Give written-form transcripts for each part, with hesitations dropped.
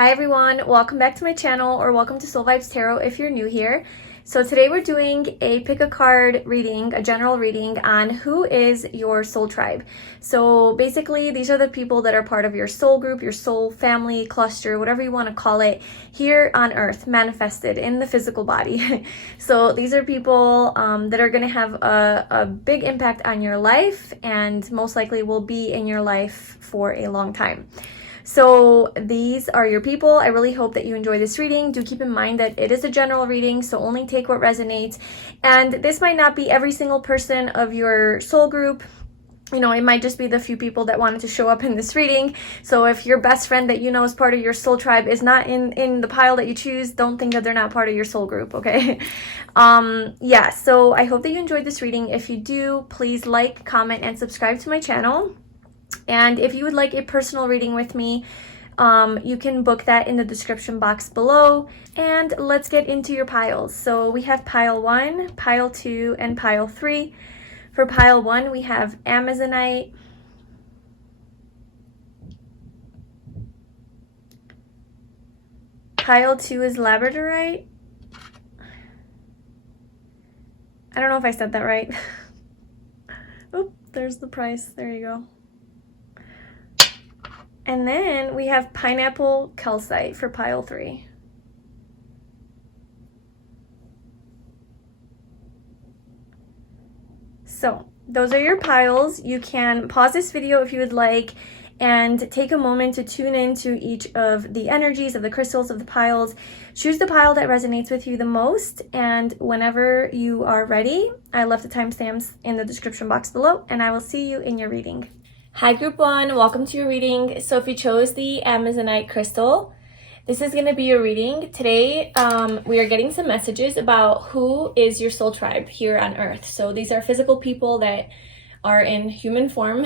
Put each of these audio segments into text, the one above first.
Hi everyone, welcome back to my channel, or welcome to Soul Vibes Tarot if you're new here. So today we're doing a pick a card reading, a general reading on who is your soul tribe. So basically these are the people that are part of your soul group, your soul family, cluster, whatever you want to call it, here on earth, manifested in the physical body. So these are people that are going to have a big impact on your life and most likely will be in your life for a long time. So these are your people. I really hope that you enjoy this reading. Do keep in mind that it is a general reading, so only take what resonates. And this might not be every single person of your soul group. You know, it might just be the few people that wanted to show up in this reading. So if your best friend that you know is part of your soul tribe is not in the pile that you choose, don't think that they're not part of your soul group, okay? Yeah, so I hope that you enjoyed this reading. If you do, please like, comment, and subscribe to my channel. And if you would like a personal reading with me, you can book that in the description box below. And let's get into your piles. So we have pile 1, pile 2, and pile 3. For pile 1, we have Amazonite, pile 2 is Labradorite. I don't know if I said that right. Oop, there's the price. There you go. And then we have pineapple calcite for pile 3. So those are your piles. You can pause this video if you would like and take a moment to tune into each of the energies of the crystals of the piles. Choose the pile that resonates with you the most, and whenever you are ready, I left the timestamps in the description box below, and I will see you in your reading. Hi group 1, welcome to your reading. So if you chose the Amazonite crystal, this is going to be your reading. Today we are getting some messages about who is your soul tribe here on earth. So these are physical people that are in human form.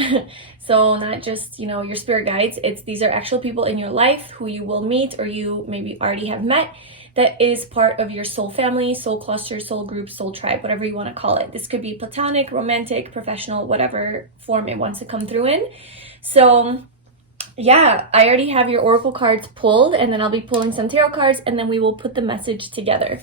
So not just, you know, your spirit guides. These are actual people in your life who you will meet or you maybe already have met, that is part of your soul family, soul cluster, soul group, soul tribe, whatever you want to call it. This could be platonic, romantic, professional, whatever form it wants to come through in. So yeah, I already have your oracle cards pulled, and then I'll be pulling some tarot cards, and then we will put the message together.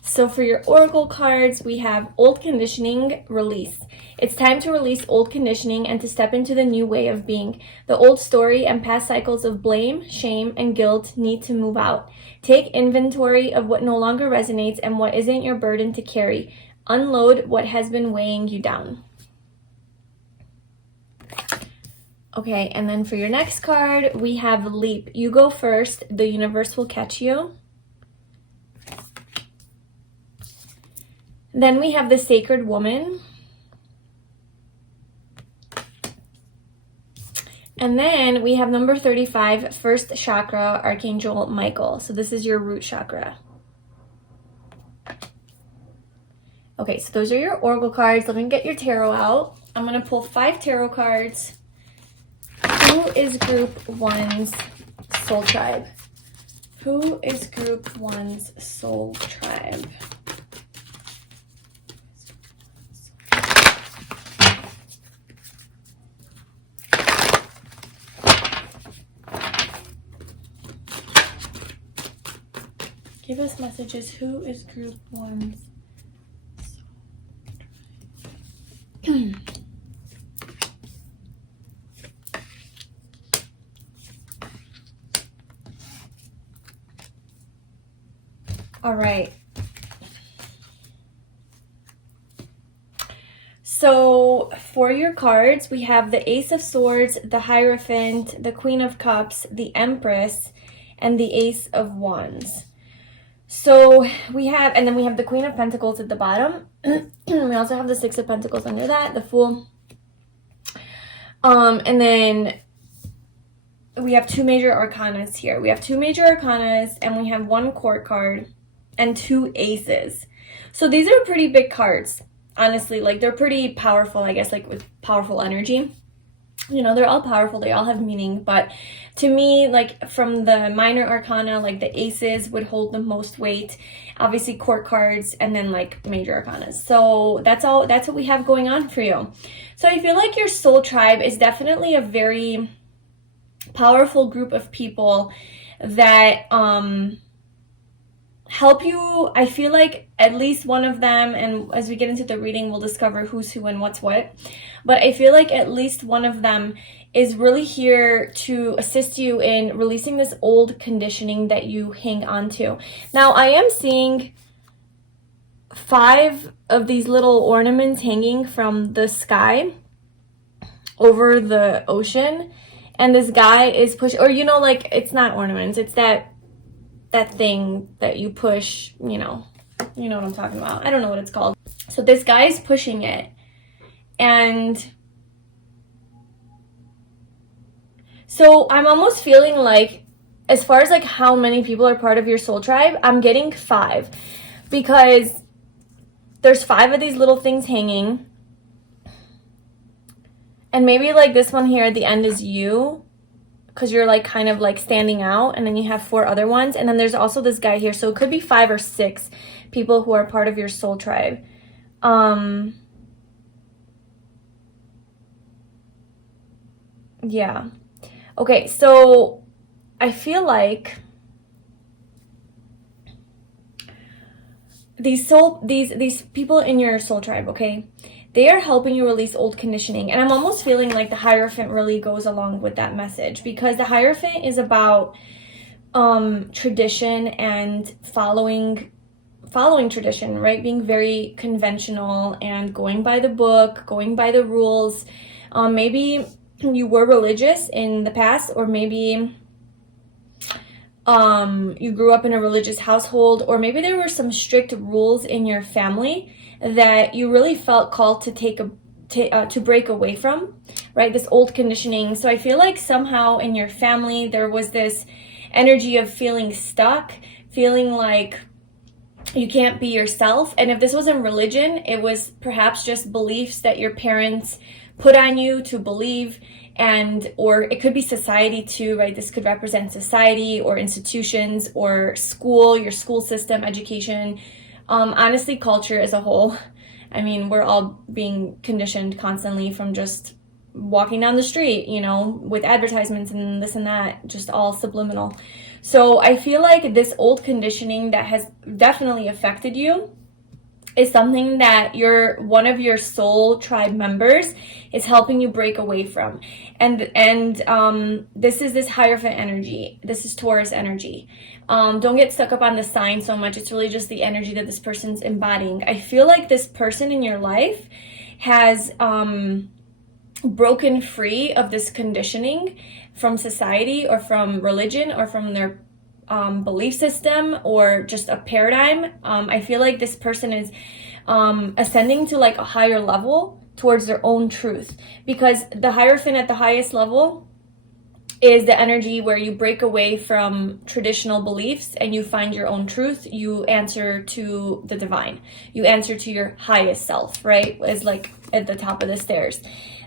So for your oracle cards, we have old conditioning, release. It's time to release old conditioning and to step into the new way of being. The old story and past cycles of blame, shame, and guilt need to move out. Take inventory of what no longer resonates and what isn't your burden to carry. Unload what has been weighing you down. Okay, and then for your next card, we have leap. You go first. The universe will catch you. Then we have the sacred woman. And then we have number 35, first chakra, Archangel Michael. So this is your root chakra. Okay, so those are your oracle cards. Let me get your tarot out. I'm going to pull 5 tarot cards. Who is group 1's soul tribe? Who is group 1's soul tribe? Give us messages. Who is group 1's soul tribe? All right. So for your cards, we have the Ace of Swords, the Hierophant, the Queen of Cups, the Empress, and the Ace of Wands. So we have, and then we have the Queen of Pentacles at the bottom. We also have the Six of Pentacles under that, the Fool. And then we have 2 major arcanas here. We have 2 major arcanas, and we have 1 court card and 2 aces. So these are pretty big cards, honestly. Like, they're pretty powerful, I guess, like with powerful energy. You know, they're all powerful, they all have meaning, but to me, like, from the minor arcana, like the aces would hold the most weight, obviously court cards, and then like major arcanas. So that's what we have going on for you. So I feel like your soul tribe is definitely a very powerful group of people that help you. I feel like at least one of them, and as we get into the reading, we'll discover who's who and what's what, but I feel like at least one of them is really here to assist you in releasing this old conditioning that you hang on to. Now, I am seeing 5 of these little ornaments hanging from the sky over the ocean, and this guy is pushing, or, you know, like, it's not ornaments, it's that thing that you push, you know what I'm talking about. I don't know what it's called. So this guy is pushing it, and so I'm almost feeling like, as far as like how many people are part of your soul tribe, I'm getting 5, because there's 5 of these little things hanging, and maybe like this one here at the end is you, because you're like kind of like standing out, and then you have 4 other ones, and then there's also this guy here. So it could be 5 or 6 people who are part of your soul tribe. Yeah. Okay, so I feel like these people in your soul tribe, okay, they are helping you release old conditioning. And I'm almost feeling like the Hierophant really goes along with that message, because the Hierophant is about tradition and following tradition, right? Being very conventional and going by the book, going by the rules. Maybe you were religious in the past, or maybe you grew up in a religious household, or maybe there were some strict rules in your family that you really felt called to to break away from, right? This old conditioning. So I feel like somehow in your family there was this energy of feeling stuck, feeling like you can't be yourself. And if this wasn't religion, it was perhaps just beliefs that your parents put on you to believe, or it could be society too, right? This could represent society or institutions or school, your school system, education, honestly, culture as a whole. I mean, we're all being conditioned constantly from just walking down the street, with advertisements and this and that, just all subliminal. So I feel like this old conditioning that has definitely affected you is something that one of your soul tribe members is helping you break away from. And this is this Hierophant energy. This is Taurus energy. Don't get stuck up on the sign so much. It's really just the energy that this person's embodying. I feel like this person in your life has broken free of this conditioning from society or from religion or from their belief system or just a paradigm. I feel like this person is ascending to like a higher level towards their own truth, because the Hierophant at the highest level is the energy where you break away from traditional beliefs and you find your own truth. You answer to the divine. You answer to your highest self, right? Is like at the top of the stairs.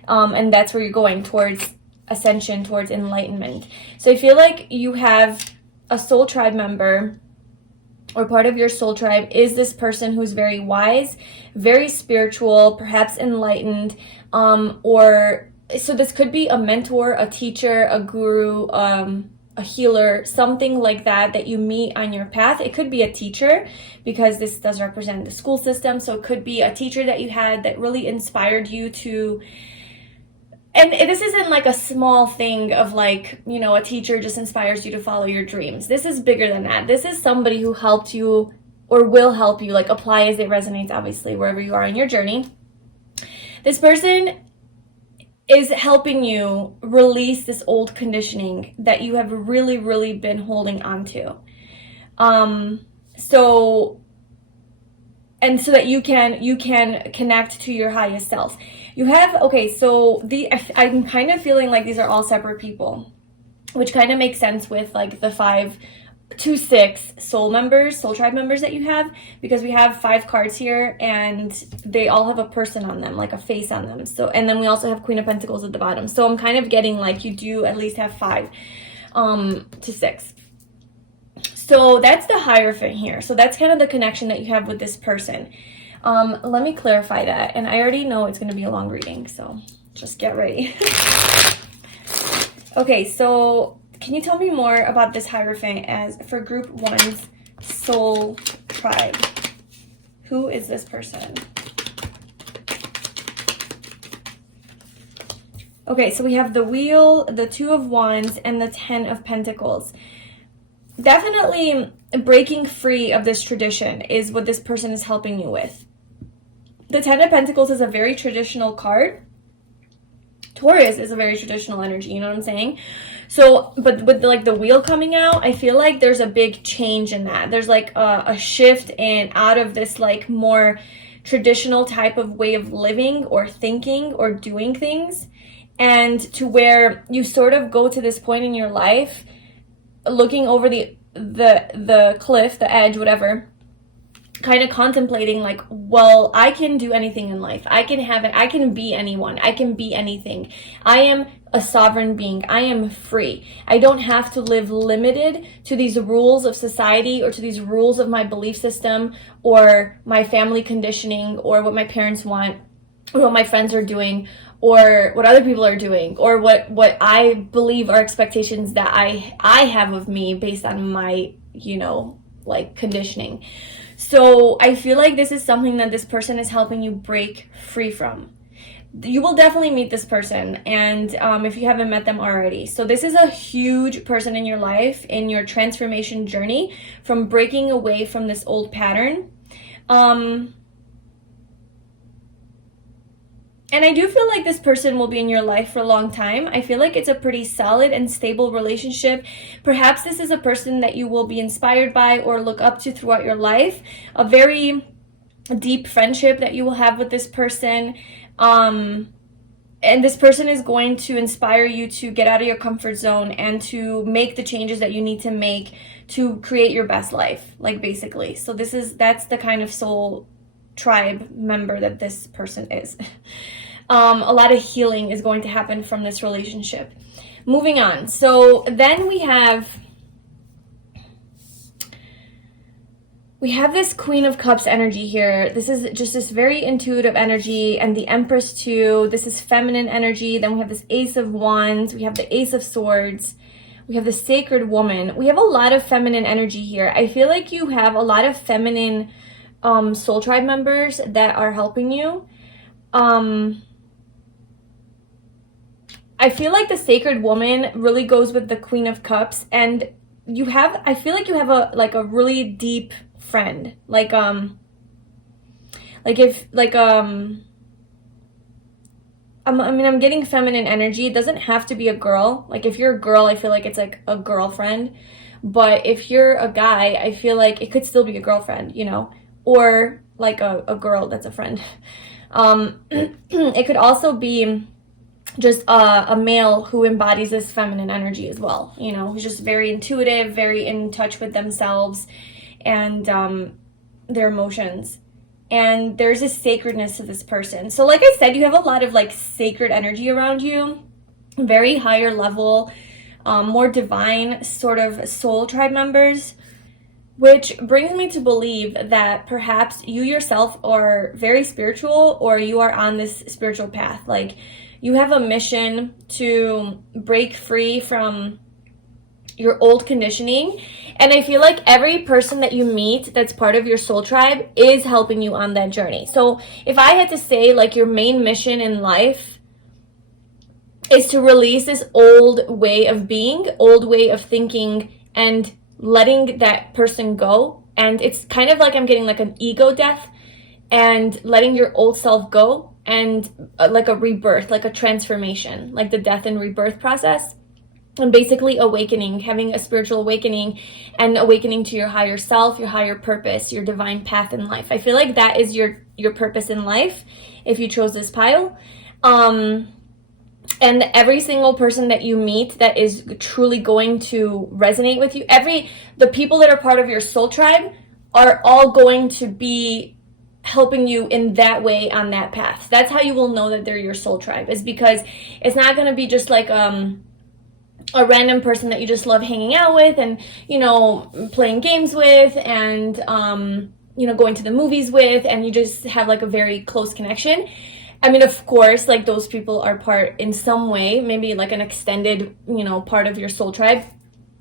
And that's where you're going, towards ascension, towards enlightenment. So I feel like you have a soul tribe member, or part of your soul tribe is this person who's very wise, very spiritual, perhaps enlightened, or so this could be a mentor, a teacher, a guru, a healer, something like that you meet on your path. It could be a teacher, because this does represent the school system. So it could be a teacher that you had that really inspired you to. And this isn't like a small thing of like, a teacher just inspires you to follow your dreams. This is bigger than that. This is somebody who helped you or will help you, like apply as it resonates, obviously, wherever you are in your journey. This person is helping you release this old conditioning that you have really, really been holding on to. So that you can connect to your highest self. You have, so I'm kind of feeling like these are all separate people, which kind of makes sense with like the 5 to 6 soul tribe members that you have, because we have 5 cards here and they all have a person on them, like a face on them. So, and then we also have Queen of Pentacles at the bottom. So I'm kind of getting like you do at least have 5 to 6. So that's the Hierophant here. So that's kind of the connection that you have with this person. Let me clarify that. And I already know it's going to be a long reading, so just get ready. Okay, so can you tell me more about this Hierophant as for group 1's soul tribe? Who is this person? Okay, so we have the Wheel, the Two of Wands, and the Ten of Pentacles. Definitely breaking free of this tradition is what this person is helping you with. The Ten of Pentacles is a very traditional card. Taurus is a very traditional energy, you know what I'm saying? So, but with like the Wheel coming out, I feel like there's a big change in that. There's like a shift in out of this like more traditional type of way of living or thinking or doing things, and to where you sort of go to this point in your life looking over the cliff, the edge, whatever, kind of contemplating like, well, I can do anything in life. I can have it. I can be anyone. I can be anything. I am a sovereign being. I am free. I don't have to live limited to these rules of society or to these rules of my belief system or my family conditioning or what my parents want or what my friends are doing or what other people are doing or what I believe are expectations that I have of me based on my, you know, like conditioning. So I feel like this is something that this person is helping you break free from. You will definitely meet this person, and if you haven't met them already. So this is a huge person in your life, in your transformation journey from breaking away from this old pattern. And I do feel like this person will be in your life for a long time. I feel like it's a pretty solid and stable relationship. Perhaps this is a person that you will be inspired by or look up to throughout your life. A very deep friendship that you will have with this person. And this person is going to inspire you to get out of your comfort zone and to make the changes that you need to make to create your best life, like basically. So that's the kind of soul tribe member that this person is. A lot of healing is going to happen from this relationship. Moving on. So then we have this Queen of Cups energy here. This is just this very intuitive energy, and the Empress too. This is feminine energy. Then we have this Ace of Wands. We have the Ace of Swords. We have the Sacred Woman. We have a lot of feminine energy here. I feel like you have a lot of feminine soul tribe members that are helping you. I feel like the Sacred Woman really goes with the Queen of Cups, and I feel like you have a really deep friend. I'm getting feminine energy. It doesn't have to be a girl. Like if you're a girl, I feel like it's like a girlfriend. But if you're a guy, I feel like it could still be a girlfriend, you know, or like a girl that's a friend. It could also be just a male who embodies this feminine energy as well, you know, who's just very intuitive, very in touch with themselves and their emotions. And there's a sacredness to this person. So like I said, you have a lot of like sacred energy around you, very higher level, more divine sort of soul tribe members, which brings me to believe that perhaps you yourself are very spiritual, or you are on this spiritual path. Like you have a mission to break free from your old conditioning. And I feel like every person that you meet that's part of your soul tribe is helping you on that journey. So if I had to say like your main mission in life is to release this old way of being, old way of thinking, and letting that person go. And it's kind of like I'm getting like an ego death and letting your old self go, and like a rebirth, like a transformation, like the death and rebirth process. And basically awakening, having a spiritual awakening and awakening to your higher self, your higher purpose, your divine path in life. I feel like that is your purpose in life if you chose this pile. And every single person that you meet that is truly going to resonate with you, the people that are part of your soul tribe are all going to be helping you in that way on that path. That's how you will know that they're your soul tribe, is because it's not going to be just like a random person that you just love hanging out with and, you know, playing games with and, you know, going to the movies with, and you just have like a very close connection. I mean, of course, like those people are part in some way, maybe like an extended, you know, part of your soul tribe.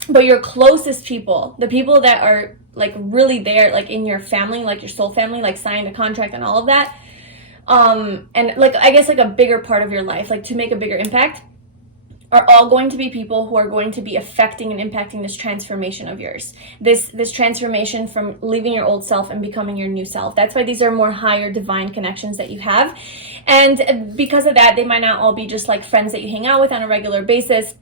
But your closest people, the people that are like really there, like in your family, like your soul family, like signed a contract and all of that, and like I guess like a bigger part of your life, like to make a bigger impact, are all going to be people who are going to be affecting and impacting this transformation of yours, this transformation from leaving your old self and becoming your new self. That's why these are more higher divine connections that you have. And because of that, they might not all be just like friends that you hang out with on a regular basis.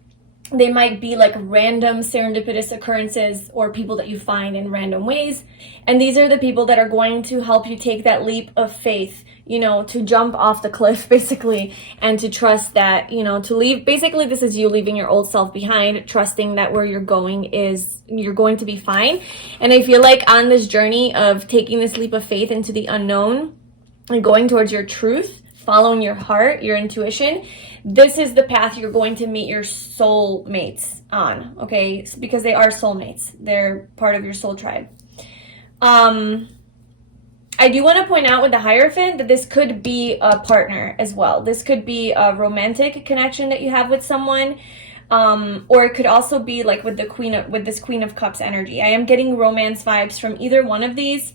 They might be like random serendipitous occurrences or people that you find in random ways. And these are the people that are going to help you take that leap of faith, you know, to jump off the cliff basically, and to trust that, you know, to leave. Basically, this is you leaving your old self behind, trusting that where you're going is, you're going to be fine. And I feel like on this journey of taking this leap of faith into the unknown and going towards your truth, following your heart, your intuition, this is the path you're going to meet your soulmates on, okay? Because they are soulmates. They're part of your soul tribe. I do want to point out with the Hierophant that this could be a partner as well. This could be a romantic connection that you have with someone, or it could also be like with this Queen of Cups energy. I am getting romance vibes from either one of these.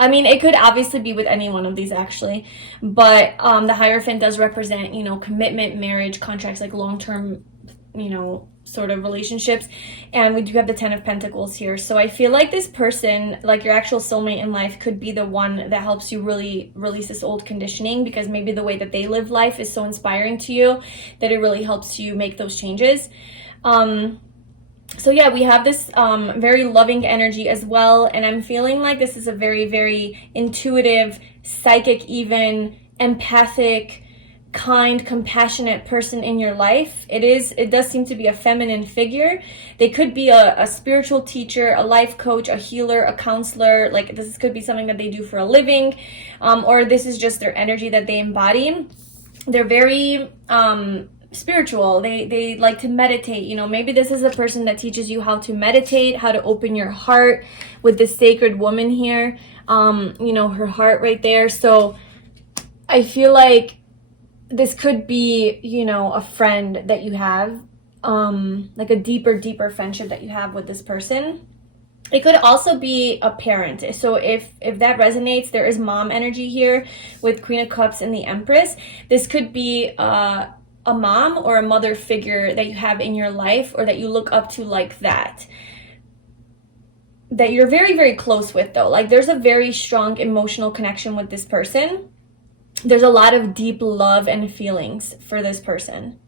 I mean, it could obviously be with any one of these actually, but the Hierophant does represent, you know, commitment, marriage, contracts, like long-term, you know, sort of relationships. And we do have the Ten of Pentacles here. So I feel like this person, like your actual soulmate in life, could be the one that helps you really release this old conditioning, because maybe the way that they live life is so inspiring to you that it really helps you make those changes. So yeah, we have this very loving energy as well, and I'm feeling like this is a very, very intuitive, psychic, even empathic, kind, compassionate person in your life. It does seem to be a feminine figure. They could be a spiritual teacher, a life coach, a healer, a counselor. Like this could be something that they do for a living, or this is just their energy that they embody. They're very spiritual. They like to meditate. You know, maybe this is a person that teaches you how to meditate, how to open your heart with this sacred woman here. You know, her heart right there. So I feel like this could be, you know, a friend that you have, like a deeper friendship that you have with this person. It could also be a parent. So if that resonates, there is mom energy here with Queen of Cups and the Empress. This could be a mom or a mother figure that you have in your life, or that you look up to like that you're very, very close with though. Like there's a very strong emotional connection with this person. There's a lot of deep love and feelings for this person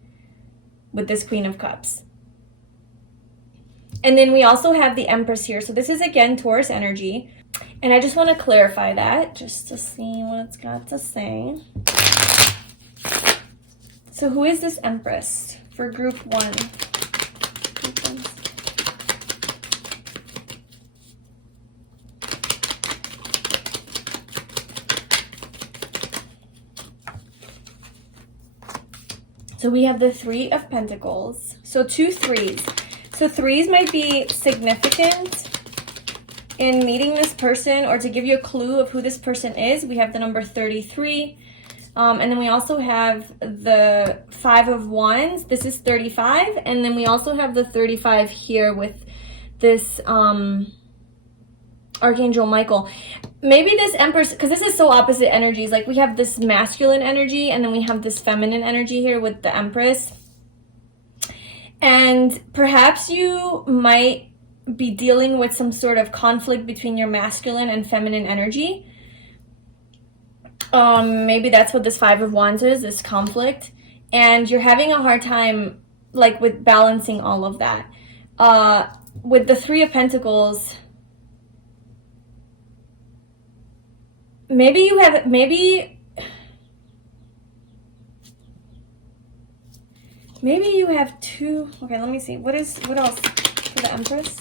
with this Queen of Cups. And then we also have the Empress here. So this is again Taurus energy. And I just want to clarify that just to see what it's got to say. So who is this Empress for group one? So we have the Three of Pentacles. So 2 threes. So threes might be significant in meeting this person, or to give you a clue of who this person is. We have the number 33. And then we also have the 5 of Wands. This is 35. And then we also have the 35 here with this Archangel Michael. Maybe this Empress, because this is so opposite energies. Like we have this masculine energy, and then we have this feminine energy here with the Empress. And perhaps you might be dealing with some sort of conflict between your masculine and feminine energy. Maybe that's what this 5 of Wands is, this conflict. And you're having a hard time like with balancing all of that. With the 3 of Pentacles, maybe you have two. Okay, let me see. What else for the Empress?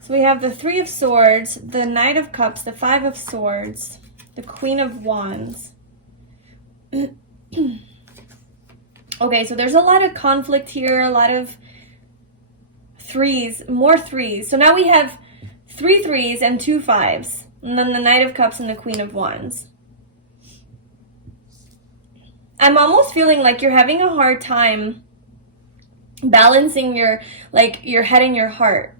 So we have the 3 of Swords, the Knight of Cups, the 5 of Swords, the Queen of Wands. Okay, so there's a lot of conflict here, a lot of threes, more threes. So now we have 3 threes and 2 fives, and then the Knight of Cups and the Queen of Wands. I'm almost feeling like you're having a hard time balancing your head and your heart.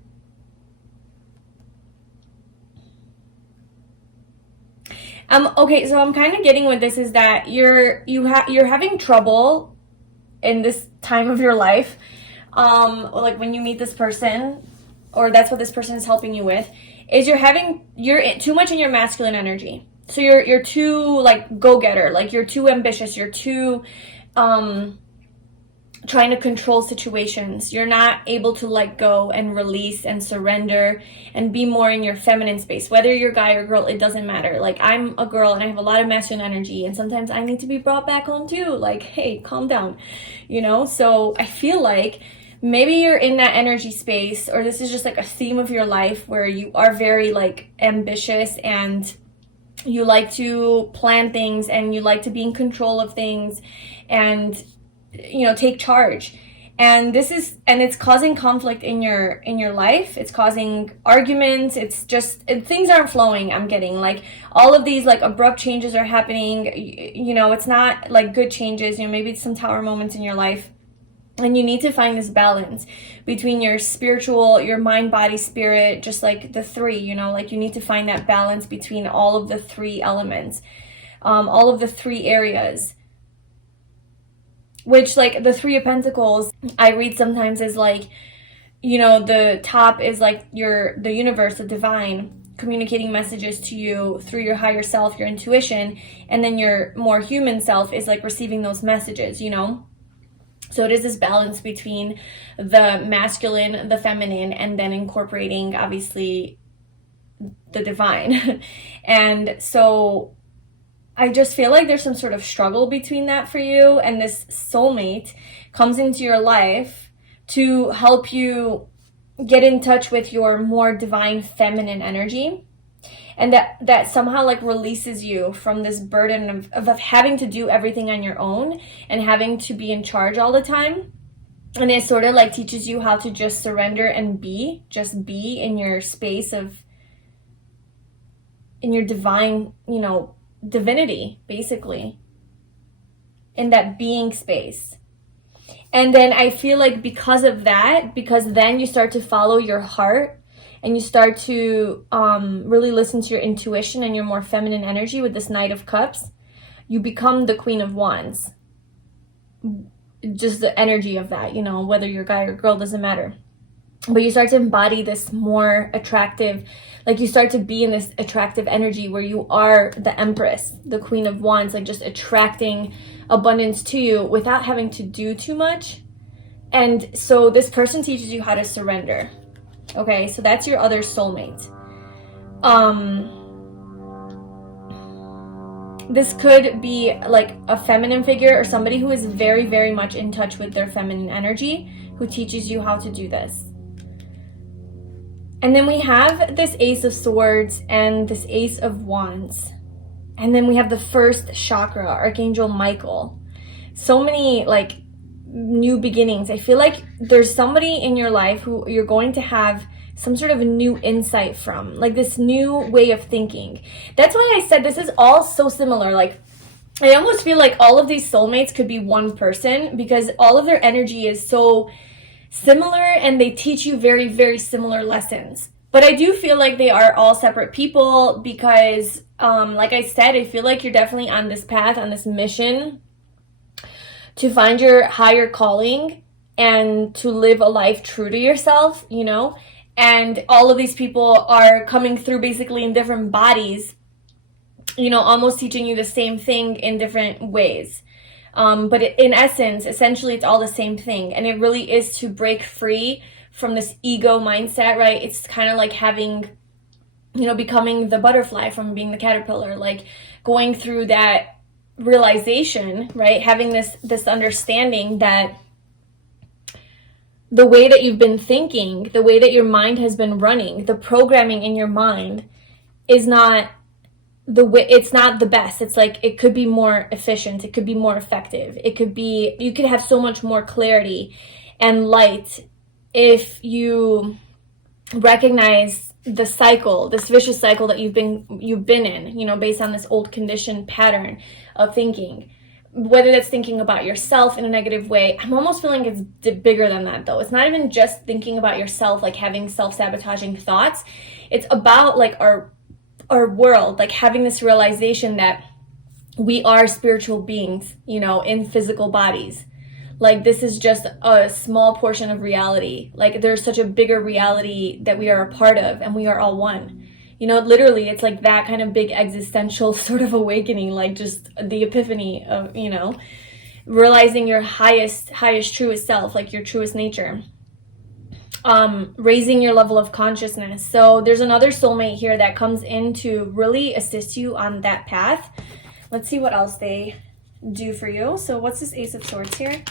Okay, so I'm kind of getting with this is that you're having trouble in this time of your life, like when you meet this person, or that's what this person is helping you with, is you're too much in your masculine energy. So you're too like go-getter, like you're too ambitious, you're too trying to control situations. You're not able to let go and release and surrender and be more in your feminine space. Whether you're guy or girl, it doesn't matter. Like, I'm a girl and I have a lot of masculine energy, and sometimes I need to be brought back home too. Like, hey, calm down, you know? So I feel like maybe you're in that energy space, or this is just like a theme of your life where you are very like ambitious and you like to plan things and you like to be in control of things and, you know, take charge. And it's causing conflict in your life. It's causing arguments. It's just, things aren't flowing. I'm getting like all of these like abrupt changes are happening. You know, it's not like good changes. You know, maybe it's some tower moments in your life. And you need to find this balance between your spiritual, your mind, body, spirit, just like the 3, you know, like you need to find that balance between all of the 3 elements, all of the 3 areas, which like the 3 of Pentacles, I read sometimes is like, you know, the top is like the universe, the divine, communicating messages to you through your higher self, your intuition, and then your more human self is like receiving those messages, you know? So it is this balance between the masculine, the feminine, and then incorporating, obviously, the divine. And so I just feel like there's some sort of struggle between that for you. And this soulmate comes into your life to help you get in touch with your more divine feminine energy. And that somehow like releases you from this burden of having to do everything on your own and having to be in charge all the time. And it sort of like teaches you how to just surrender and just be in your space in your divine, you know, divinity, basically, in that being space. And then I feel like because then you start to follow your heart, and you start to really listen to your intuition and your more feminine energy with this Knight of Cups, you become the Queen of Wands. Just the energy of that, you know, whether you're guy or girl, doesn't matter. But you start to embody this more attractive, like you start to be in this attractive energy where you are the Empress, the Queen of Wands, like just attracting abundance to you without having to do too much. And so this person teaches you how to surrender. Okay, so that's your other soulmate. This could be like a feminine figure or somebody who is very, very much in touch with their feminine energy, who teaches you how to do this. And then we have this Ace of Swords and this Ace of Wands. And then we have the first chakra, Archangel Michael. So many like new beginnings. I feel like there's somebody in your life who you're going to have some sort of a new insight from, like this new way of thinking. That's why I said this is all so similar. Like, I almost feel like all of these soulmates could be one person because all of their energy is so similar and they teach you very, very similar lessons. But I do feel like they are all separate people because, like I said, I feel like you're definitely on this path, on this mission to find your higher calling and to live a life true to yourself, you know? And all of these people are coming through basically in different bodies, you know, almost teaching you the same thing in different ways. But in essence, essentially, it's all the same thing. And it really is to break free from this ego mindset, right? It's kind of like having, you know, becoming the butterfly from being the caterpillar, like going through that realization, right? Having this understanding that the way that you've been thinking, the way that your mind has been running, the programming in your mind is not the way, it's not the best. It's like, it could be more efficient, it could be more effective, it could be, you could have so much more clarity and light if you recognize the cycle, this vicious cycle that you've been in, you know, based on this old conditioned pattern of thinking. Whether that's thinking about yourself in a negative way. I'm almost feeling it's bigger than that, though. It's not even just thinking about yourself, like having self-sabotaging thoughts. It's about like our world, like having this realization that we are spiritual beings, you know, in physical bodies. Like, this is just a small portion of reality. Like, there's such a bigger reality that we are a part of, and we are all one. You know, literally, it's like that kind of big existential sort of awakening, like just the epiphany of, you know, realizing your highest, truest self, like your truest nature. Raising your level of consciousness. So there's another soulmate here that comes in to really assist you on that path. Let's see what else they do for you. So what's this Ace of Swords here?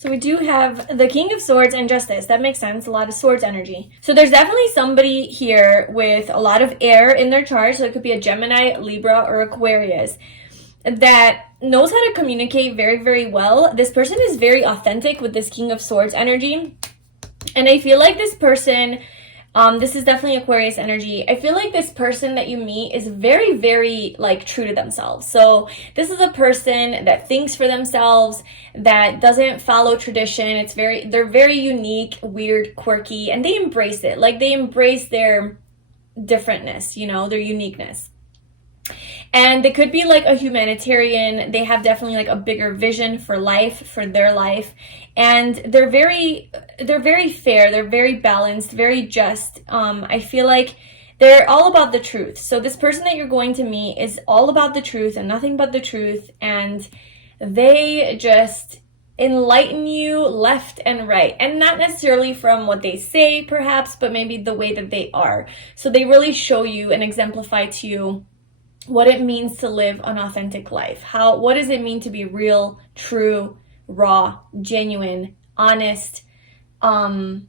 So we do have the King of Swords and Justice. That makes sense. A lot of swords energy. So there's definitely somebody here with a lot of air in their chart. So it could be a Gemini, Libra, or Aquarius that knows how to communicate very, very well. This person is very authentic with this King of Swords energy. And I feel like this person, this is definitely Aquarius energy. I feel like this person that you meet is very, very like true to themselves. So this is a person that thinks for themselves, that doesn't follow tradition. They're very unique, weird, quirky, and they embrace it. Like, they embrace their differentness, you know, their uniqueness. And they could be like a humanitarian. They have definitely like a bigger vision for life, for their life. And they're very fair. They're very balanced, very just. I feel like they're all about the truth. So this person that you're going to meet is all about the truth and nothing but the truth. And they just enlighten you left and right. And not necessarily from what they say, perhaps, but maybe the way that they are. So they really show you and exemplify to you what it means to live an authentic life. What does it mean to be real, true, raw, genuine, honest, you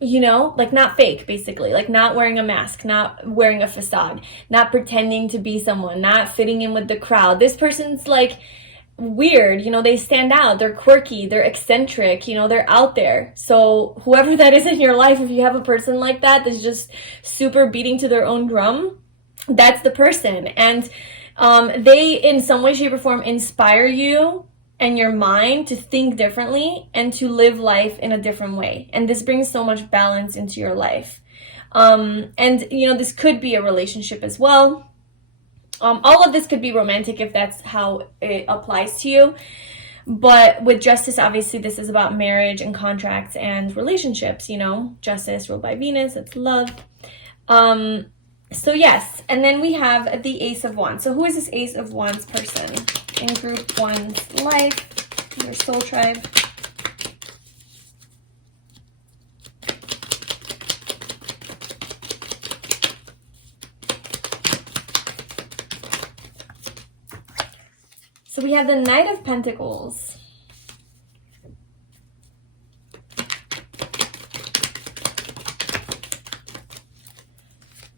know, like not fake, basically, like not wearing a mask, not wearing a facade, not pretending to be someone, not fitting in with the crowd. This person's like weird, you know, they stand out, they're quirky, they're eccentric, you know, they're out there. So whoever that is in your life, if you have a person like that that's just super beating to their own drum, that's the person. And they, in some way, shape, or form, inspire you and your mind to think differently and to live life in a different way. And this brings so much balance into your life. And, you know, this could be a relationship as well. All of this could be romantic if that's how it applies to you. But with Justice, obviously, this is about marriage and contracts and relationships, you know. Justice ruled by Venus, it's love. So yes, and then we have the Ace of Wands. So who is this Ace of Wands person in group 1's life, your soul tribe? So we have the Knight of Pentacles.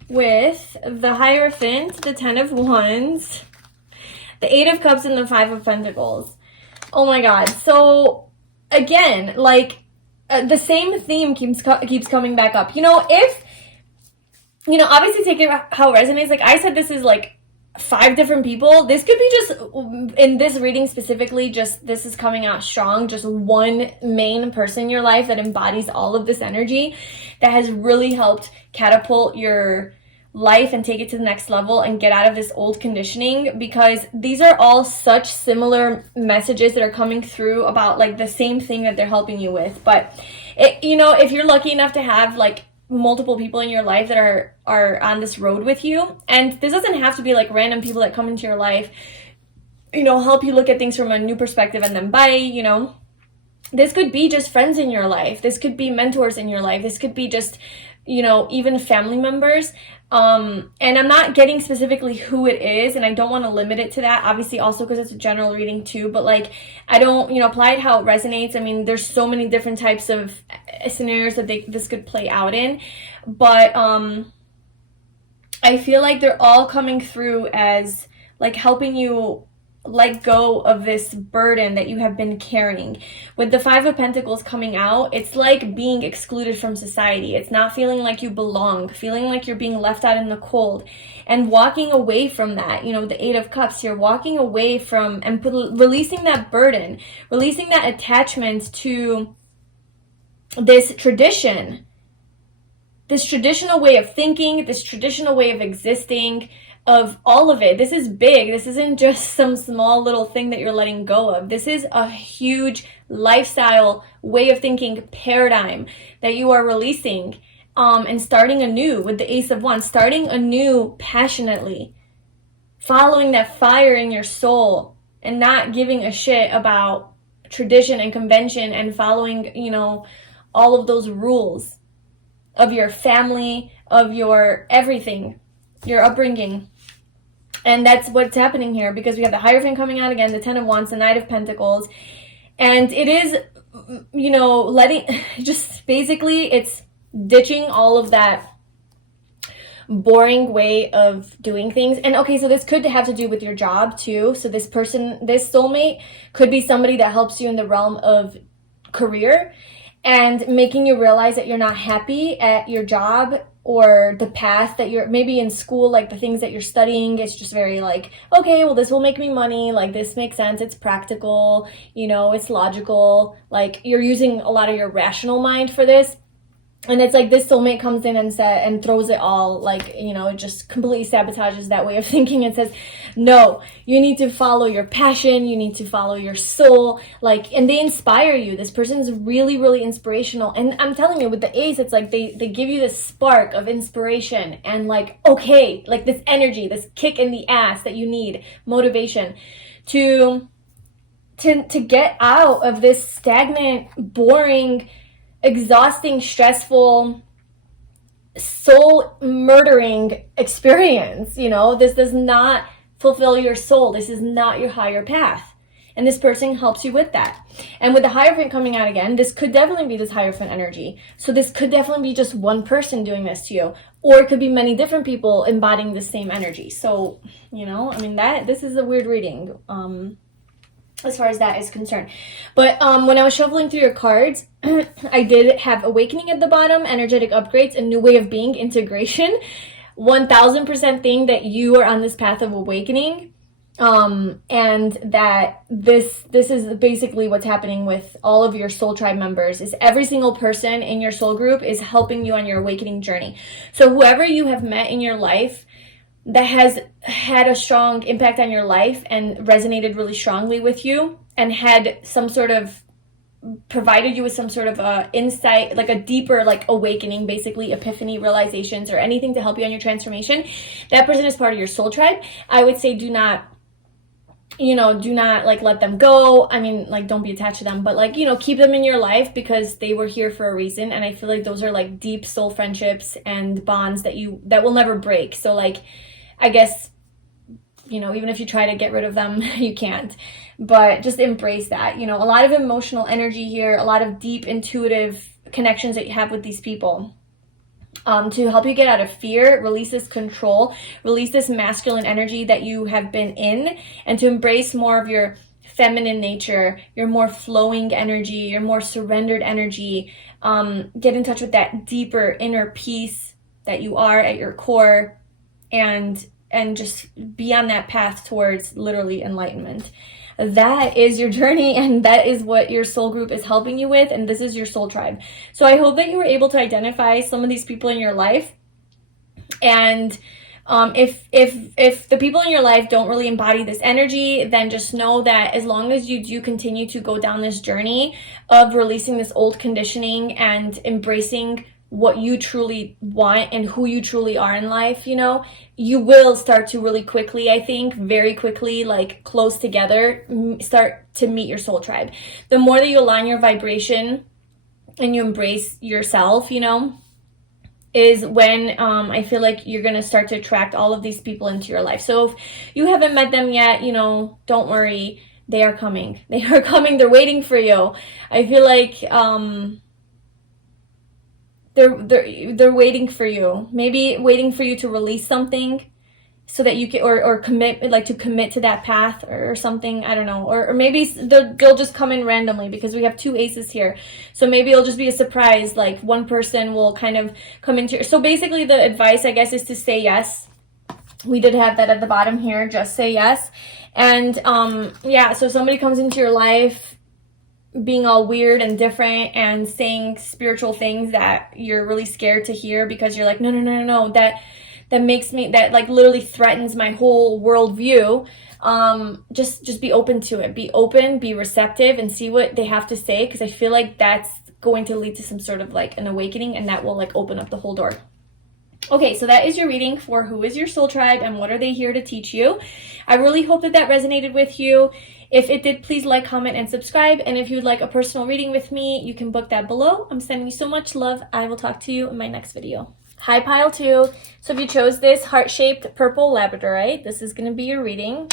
With the Hierophant, the 10 of Wands, the 8 of Cups, and the 5 of Pentacles. Oh my God. So again, like the same theme keeps coming back up. You know, if, you know, obviously take it how it resonates. Like I said, this is like 5 different people. This could be just, in this reading specifically, just this is coming out strong. Just one main person in your life that embodies all of this energy that has really helped catapult your life and take it to the next level and get out of this old conditioning, because these are all such similar messages that are coming through about like the same thing that they're helping you with. But it, you know, if you're lucky enough to have like multiple people in your life that are on this road with you, and this doesn't have to be like random people that come into your life, you know, help you look at things from a new perspective and then bye, you know. This could be just friends in your life. This could be mentors in your life. This could be just you know, even family members. And I'm not getting specifically who it is, and I don't want to limit it to that, obviously, also because it's a general reading too, but like, I don't, you know, apply it how it resonates. I mean, there's so many different types of scenarios that this could play out in, but I feel like they're all coming through as like helping you let go of this burden that you have been carrying. With the Five of Pentacles coming out, it's like being excluded from society. It's not feeling like you belong, feeling like you're being left out in the cold, and walking away from that. You know, the Eight of Cups here, walking away from and releasing that burden, releasing that attachment to this tradition, this traditional way of thinking, this traditional way of existing, of all of it. This is big. This isn't just some small little thing that you're letting go of. This is a huge lifestyle way of thinking paradigm that you are releasing and starting anew with the Ace of Wands, starting anew passionately, following that fire in your soul and not giving a shit about tradition and convention and following, you know, all of those rules of your family, of your everything, your upbringing. And that's what's happening here, because we have the Hierophant coming out again, the Ten of Wands, the Knight of Pentacles. And it is, you know, just basically it's ditching all of that boring way of doing things. And okay, so this could have to do with your job too. So this person, this soulmate could be somebody that helps you in the realm of career and making you realize that you're not happy at your job or the path that you're maybe in school, like the things that you're studying. It's just very like, okay, well, this will make me money. Like, this makes sense. It's practical, you know, it's logical. Like, you're using a lot of your rational mind for this. And it's like this soulmate comes in and throws it all, like, you know, it just completely sabotages that way of thinking and says, no, you need to follow your passion. You need to follow your soul. Like, and they inspire you. This person's really, really inspirational. And I'm telling you, with the Ace, it's like they give you this spark of inspiration and like, okay, like this energy, this kick in the ass that you need, motivation to get out of this stagnant, boring, exhausting, stressful, soul murdering experience. You know, this does not fulfill your soul. This is not your higher path. And this person helps you with that. And with the Hierophant coming out again, this could definitely be this Hierophant energy. So this could definitely be just one person doing this to you. Or it could be many different people embodying the same energy. So, you know, I mean, this is a weird reading. As far as that is concerned. But when I was shuffling through your cards, I did have Awakening at the bottom, energetic upgrades, a new way of being, integration. 1000% thing that you are on this path of awakening. And that this is basically what's happening with all of your soul tribe members, is every single person in your soul group is helping you on your awakening journey. So whoever you have met in your life that has had a strong impact on your life and resonated really strongly with you and had some sort of provided you with some sort of insight, like a deeper like awakening, basically epiphany, realizations, or anything to help you on your transformation, that person is part of your soul tribe. I would say do not like let them go. I mean, like, don't be attached to them, but like, you know, keep them in your life because they were here for a reason. And I feel like those are like deep soul friendships and bonds that will never break. So like, I guess, you know, even if you try to get rid of them, you can't. But just embrace that. You know, a lot of emotional energy here, a lot of deep intuitive connections that you have with these people. To help you get out of fear, release this control, release this masculine energy that you have been in, and to embrace more of your feminine nature, your more flowing energy, your more surrendered energy. Get in touch with that deeper inner peace that you are at your core, and just be on that path towards literally enlightenment. That is your journey, and that is what your soul group is helping you with, and this is your soul tribe. So I hope that you were able to identify some of these people in your life. And if the people in your life don't really embody this energy, then just know that as long as you do continue to go down this journey of releasing this old conditioning and embracing what you truly want and who you truly are in life, you know, you will start to really quickly, I think, very quickly, like close together, start to meet your soul tribe. The more that you align your vibration and you embrace yourself, you know, is when I feel like you're going to start to attract all of these people into your life. So if you haven't met them yet, you know, don't worry. They are coming. They are coming. They're waiting for you. I feel like they're waiting for you. Maybe waiting for you to release something so that you can, or commit, like to commit to that path or something. I don't know. Or maybe they'll just come in randomly, because we have 2 aces here. So maybe it'll just be a surprise. Like one person will kind of come into. So basically the advice, I guess, is to say yes. We did have that at the bottom here. Just say yes. And yeah, so somebody comes into your life being all weird and different and saying spiritual things that you're really scared to hear, because you're like, no, that makes me, that like literally threatens my whole worldview. Just be open to it. Be open, be receptive, and see what they have to say, because I feel like that's going to lead to some sort of like an awakening, and that will like open up the whole door. Okay, so that is your reading for who is your soul tribe and what are they here to teach you. I really hope that resonated with you. If it did, please like, comment, and subscribe. And if you would like a personal reading with me, you can book that below. I'm sending you so much love. I will talk to you in my next video. Hi, Pile 2. So if you chose this heart-shaped purple Labradorite, this is going to be your reading.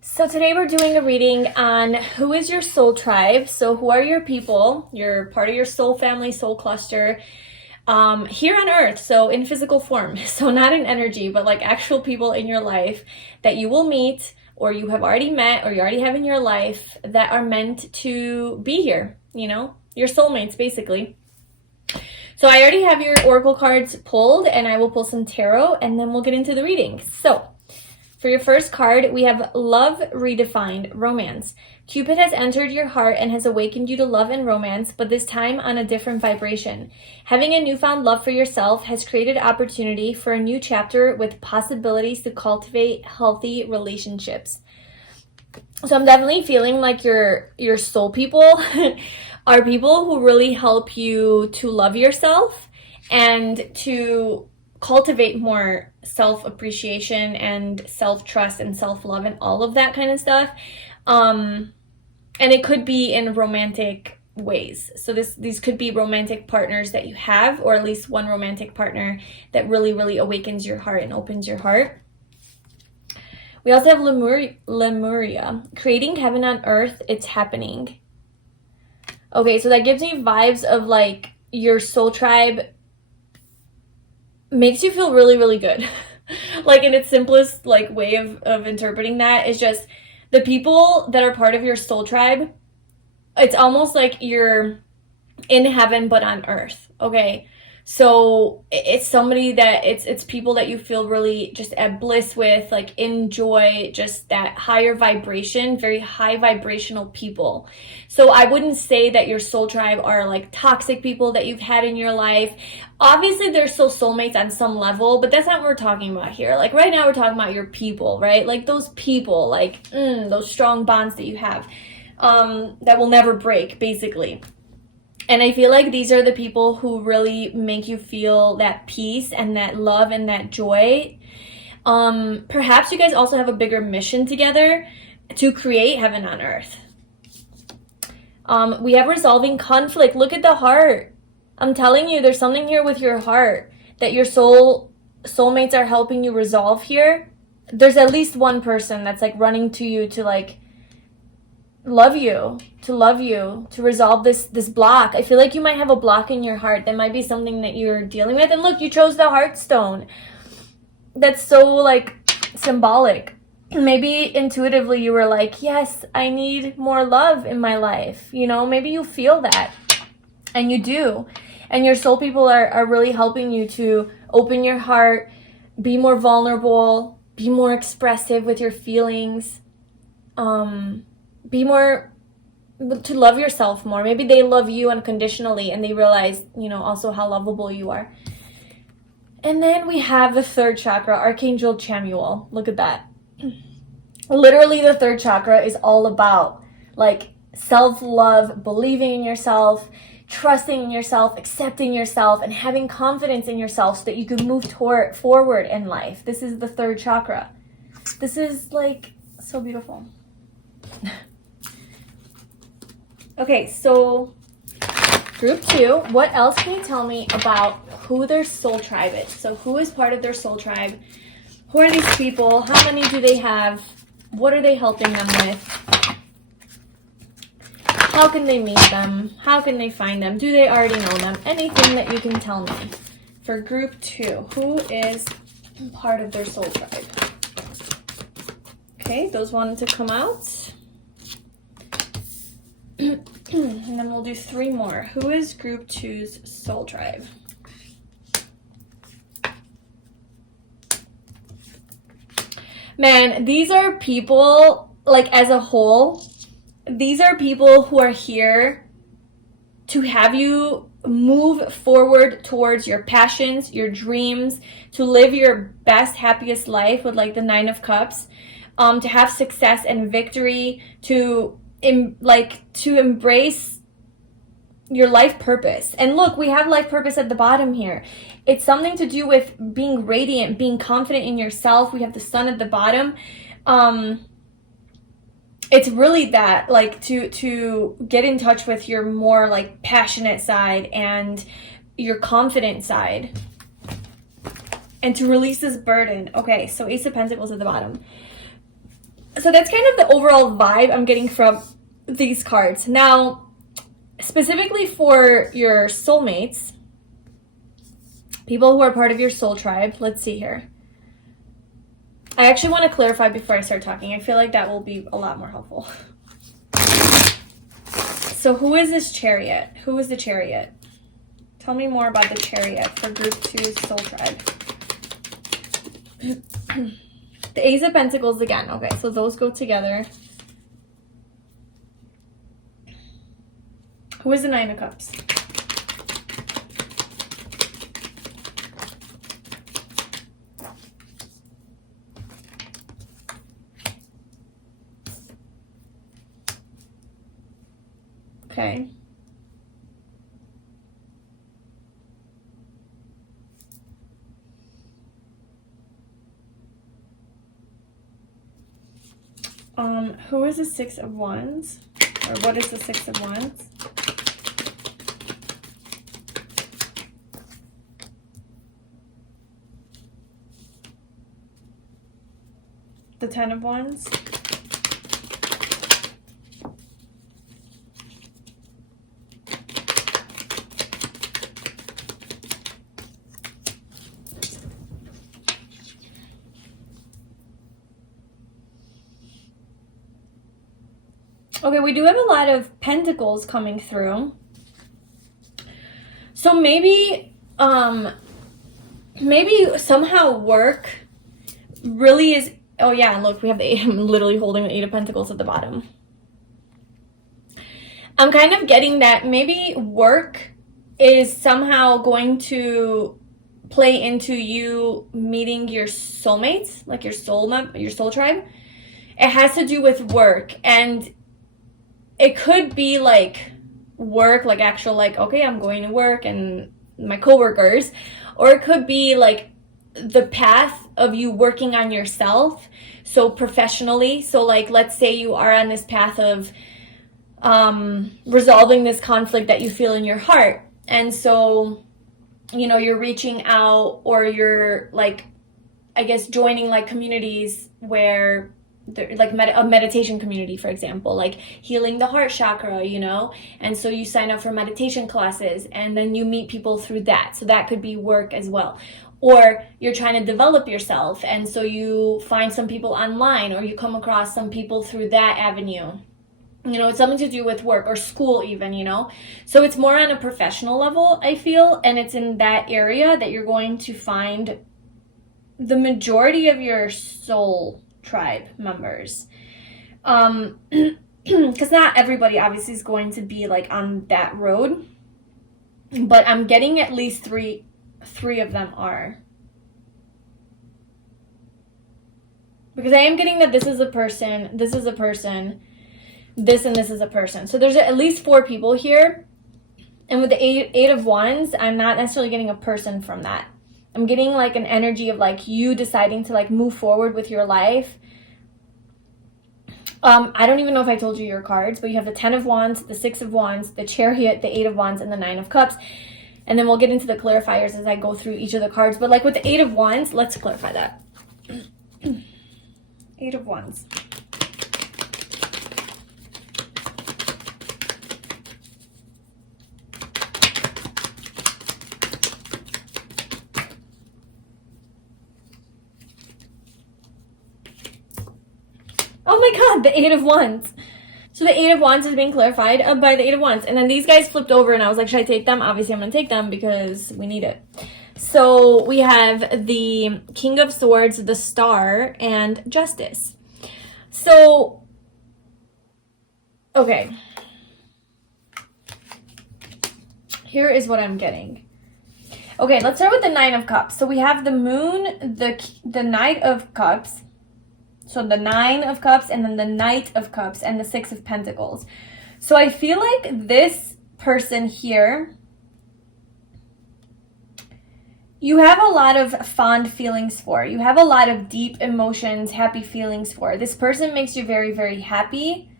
So today we're doing a reading on who is your soul tribe. So who are your people? You're part of your soul family, soul cluster. Here on earth, so in physical form, so not in energy, but like actual people in your life that you will meet, or you have already met, or you already have in your life, that are meant to be here, you know, your soulmates basically. So I already have your oracle cards pulled, and I will pull some tarot, and then we'll get into the reading. So for your first card, we have Love Redefined, Romance. Cupid has entered your heart and has awakened you to love and romance, but this time on a different vibration. Having a newfound love for yourself has created opportunity for a new chapter with possibilities to cultivate healthy relationships. So I'm definitely feeling like your soul people are people who really help you to love yourself and to cultivate more self-appreciation and self-trust and self-love and all of that kind of stuff. And it could be in romantic ways. So these could be romantic partners that you have, or at least one romantic partner that really, really awakens your heart and opens your heart. We also have Lemuria, creating heaven on earth, it's happening. Okay, so that gives me vibes of like your soul tribe makes you feel really, really good. Like in its simplest like way of interpreting that is just the people that are part of your soul tribe. It's almost like you're in heaven but on earth. Okay, so it's somebody that it's people that you feel really just at bliss with, like enjoy just that higher vibration, very high vibrational people. So I wouldn't say that your soul tribe are like toxic people that you've had in your life. Obviously they're still soulmates on some level, but that's not what we're talking about here. Like right now we're talking about your people, right? Like those people, like those strong bonds that you have that will never break, basically. And I feel like these are the people who really make you feel that peace and that love and that joy. Perhaps you guys also have a bigger mission together to create heaven on earth. We have resolving conflict. Look at the heart. I'm telling you, there's something here with your heart that your soulmates are helping you resolve here. There's at least one person that's like running to you to like love you, to resolve this block. I feel like you might have a block in your heart. That might be something that you're dealing with. And look, you chose the heartstone. That's so like symbolic. Maybe intuitively you were like, yes, I need more love in my life. You know, maybe you feel that, and you do. And your soul people are really helping you to open your heart, be more vulnerable, be more expressive with your feelings, be more, to love yourself more. Maybe they love you unconditionally and they realize, you know, also how lovable you are. And then we have the third chakra, Archangel Chamuel. Look at that. Literally the third chakra is all about like self-love, believing in yourself, trusting in yourself, accepting yourself, and having confidence in yourself so that you can move forward in life. This is the third chakra. This is like so beautiful. Okay, so group 2, what else can you tell me about who their soul tribe is. So who is part of their soul tribe? Who are these people? How many do they have? What are they helping them with? How can they meet them? How can they find them? Do they already know them? Anything that you can tell me. For group 2, who is part of their soul tribe? Okay, those wanted to come out. And then we'll do 3 more. Who is group 2's soul tribe? Man, these are people, like as a whole, these are people who are here to have you move forward towards your passions, your dreams, to live your best, happiest life with like the 9 of Cups, to have success and victory, to embrace your life purpose. And look, we have life purpose at the bottom here. It's something to do with being radiant, being confident in yourself. We have the sun at the bottom. It's really that, like, to get in touch with your more like passionate side and your confident side, and to release this burden. Okay, so Ace of Pentacles at the bottom. So that's kind of the overall vibe I'm getting from these cards. Now, specifically for your soulmates, people who are part of your soul tribe, let's see here. I actually want to clarify before I start talking. I feel like that will be a lot more helpful. So who is this Chariot? Who is the Chariot? Tell me more about the Chariot for group 2's soul tribe. The Ace of Pentacles again. Okay, so those go together. Who is the 9 of Cups? Okay. Who is the 6 of Wands? Or what is the 6 of Wands? The 10 of Wands? Okay, we do have a lot of pentacles coming through. So maybe somehow work really is, oh yeah, and look, we have the 8, I'm literally holding the 8 of Pentacles at the bottom. I'm kind of getting that maybe work is somehow going to play into you meeting your soulmates, like your soul tribe. It has to do with work, and it could be like work, like actual, like, okay, I'm going to work and my coworkers, or it could be like the path of you working on yourself. So professionally, so like, let's say you are on this path of resolving this conflict that you feel in your heart. And so, you know, you're reaching out, or you're like, I guess, joining like communities where like a meditation community, for example, like healing the heart chakra, you know, and so you sign up for meditation classes and then you meet people through that. So that could be work as well. Or you're trying to develop yourself, and so you find some people online, or you come across some people through that avenue. You know, it's something to do with work or school even, you know. So it's more on a professional level, I feel, and it's in that area that you're going to find the majority of your soul tribe members. Because not everybody obviously is going to be like on that road, but I'm getting at least three of them are. Because I am getting that this is a person, this is a person, this and this is a person. So there's at least 4 people here. And with the 8 of Wands, I'm not necessarily getting a person from that. I'm getting like an energy of like you deciding to like move forward with your life. I don't even know if I told you your cards, but you have the 10 of Wands, the 6 of Wands, the Chariot, the 8 of Wands, and the 9 of Cups. And then we'll get into the clarifiers as I go through each of the cards. But like with the Eight of Wands, let's clarify that. Eight of Wands. Oh my god, the Eight of Wands. So the Eight of Wands is being clarified by the Eight of Wands. And then these guys flipped over and I was like, should I take them? Obviously, I'm going to take them because we need it. So we have the King of Swords, the Star, and Justice. So, okay. Here is what I'm getting. Okay, let's start with the Nine of Cups. So we have the Moon, the Knight of Cups. So the Nine of Cups, and then the Knight of Cups, and the Six of Pentacles. So I feel like this person here, you have a lot of fond feelings for. You have a lot of deep emotions, happy feelings for. This person makes you very, very happy.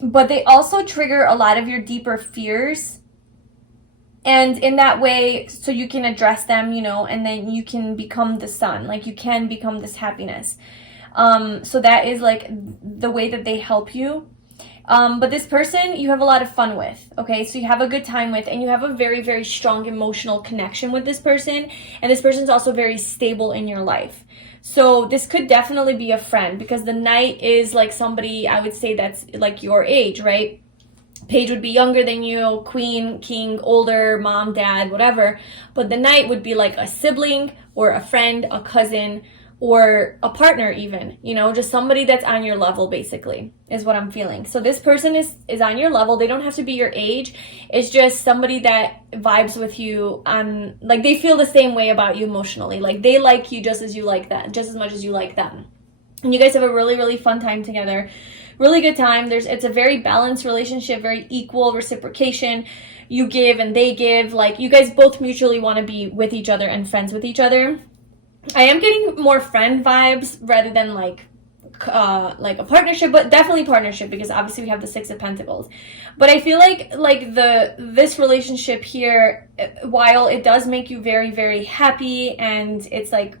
But they also trigger a lot of your deeper fears. And in that way, so you can address them, you know, and then you can become the sun. Like, you can become this happiness. So that is, like, the way that they help you. But this person, you have a lot of fun with, okay? So you have a good time with, and you have a very, very strong emotional connection with this person. And this person's also very stable in your life. So this could definitely be a friend, because the Knight is, like, somebody, I would say, that's, like, your age, right? Page would be younger than you, Queen, King, older, mom, dad, whatever. But the Knight would be like a sibling or a friend, a cousin, or a partner even. You know, just somebody that's on your level, basically, is what I'm feeling. So this person is on your level. They don't have to be your age. It's just somebody that vibes with you on, like, they feel the same way about you emotionally. Like, they like you just as you like that, just as much as you like them. And you guys have a really, really fun time together. Really good time. It's a very balanced relationship, very equal reciprocation. You give and they give. Like, you guys both mutually want to be with each other and friends with each other. I am getting more friend vibes rather than like a partnership, but definitely partnership, because obviously we have the Six of Pentacles. But I feel like this relationship here, while it does make you very, very happy, and it's like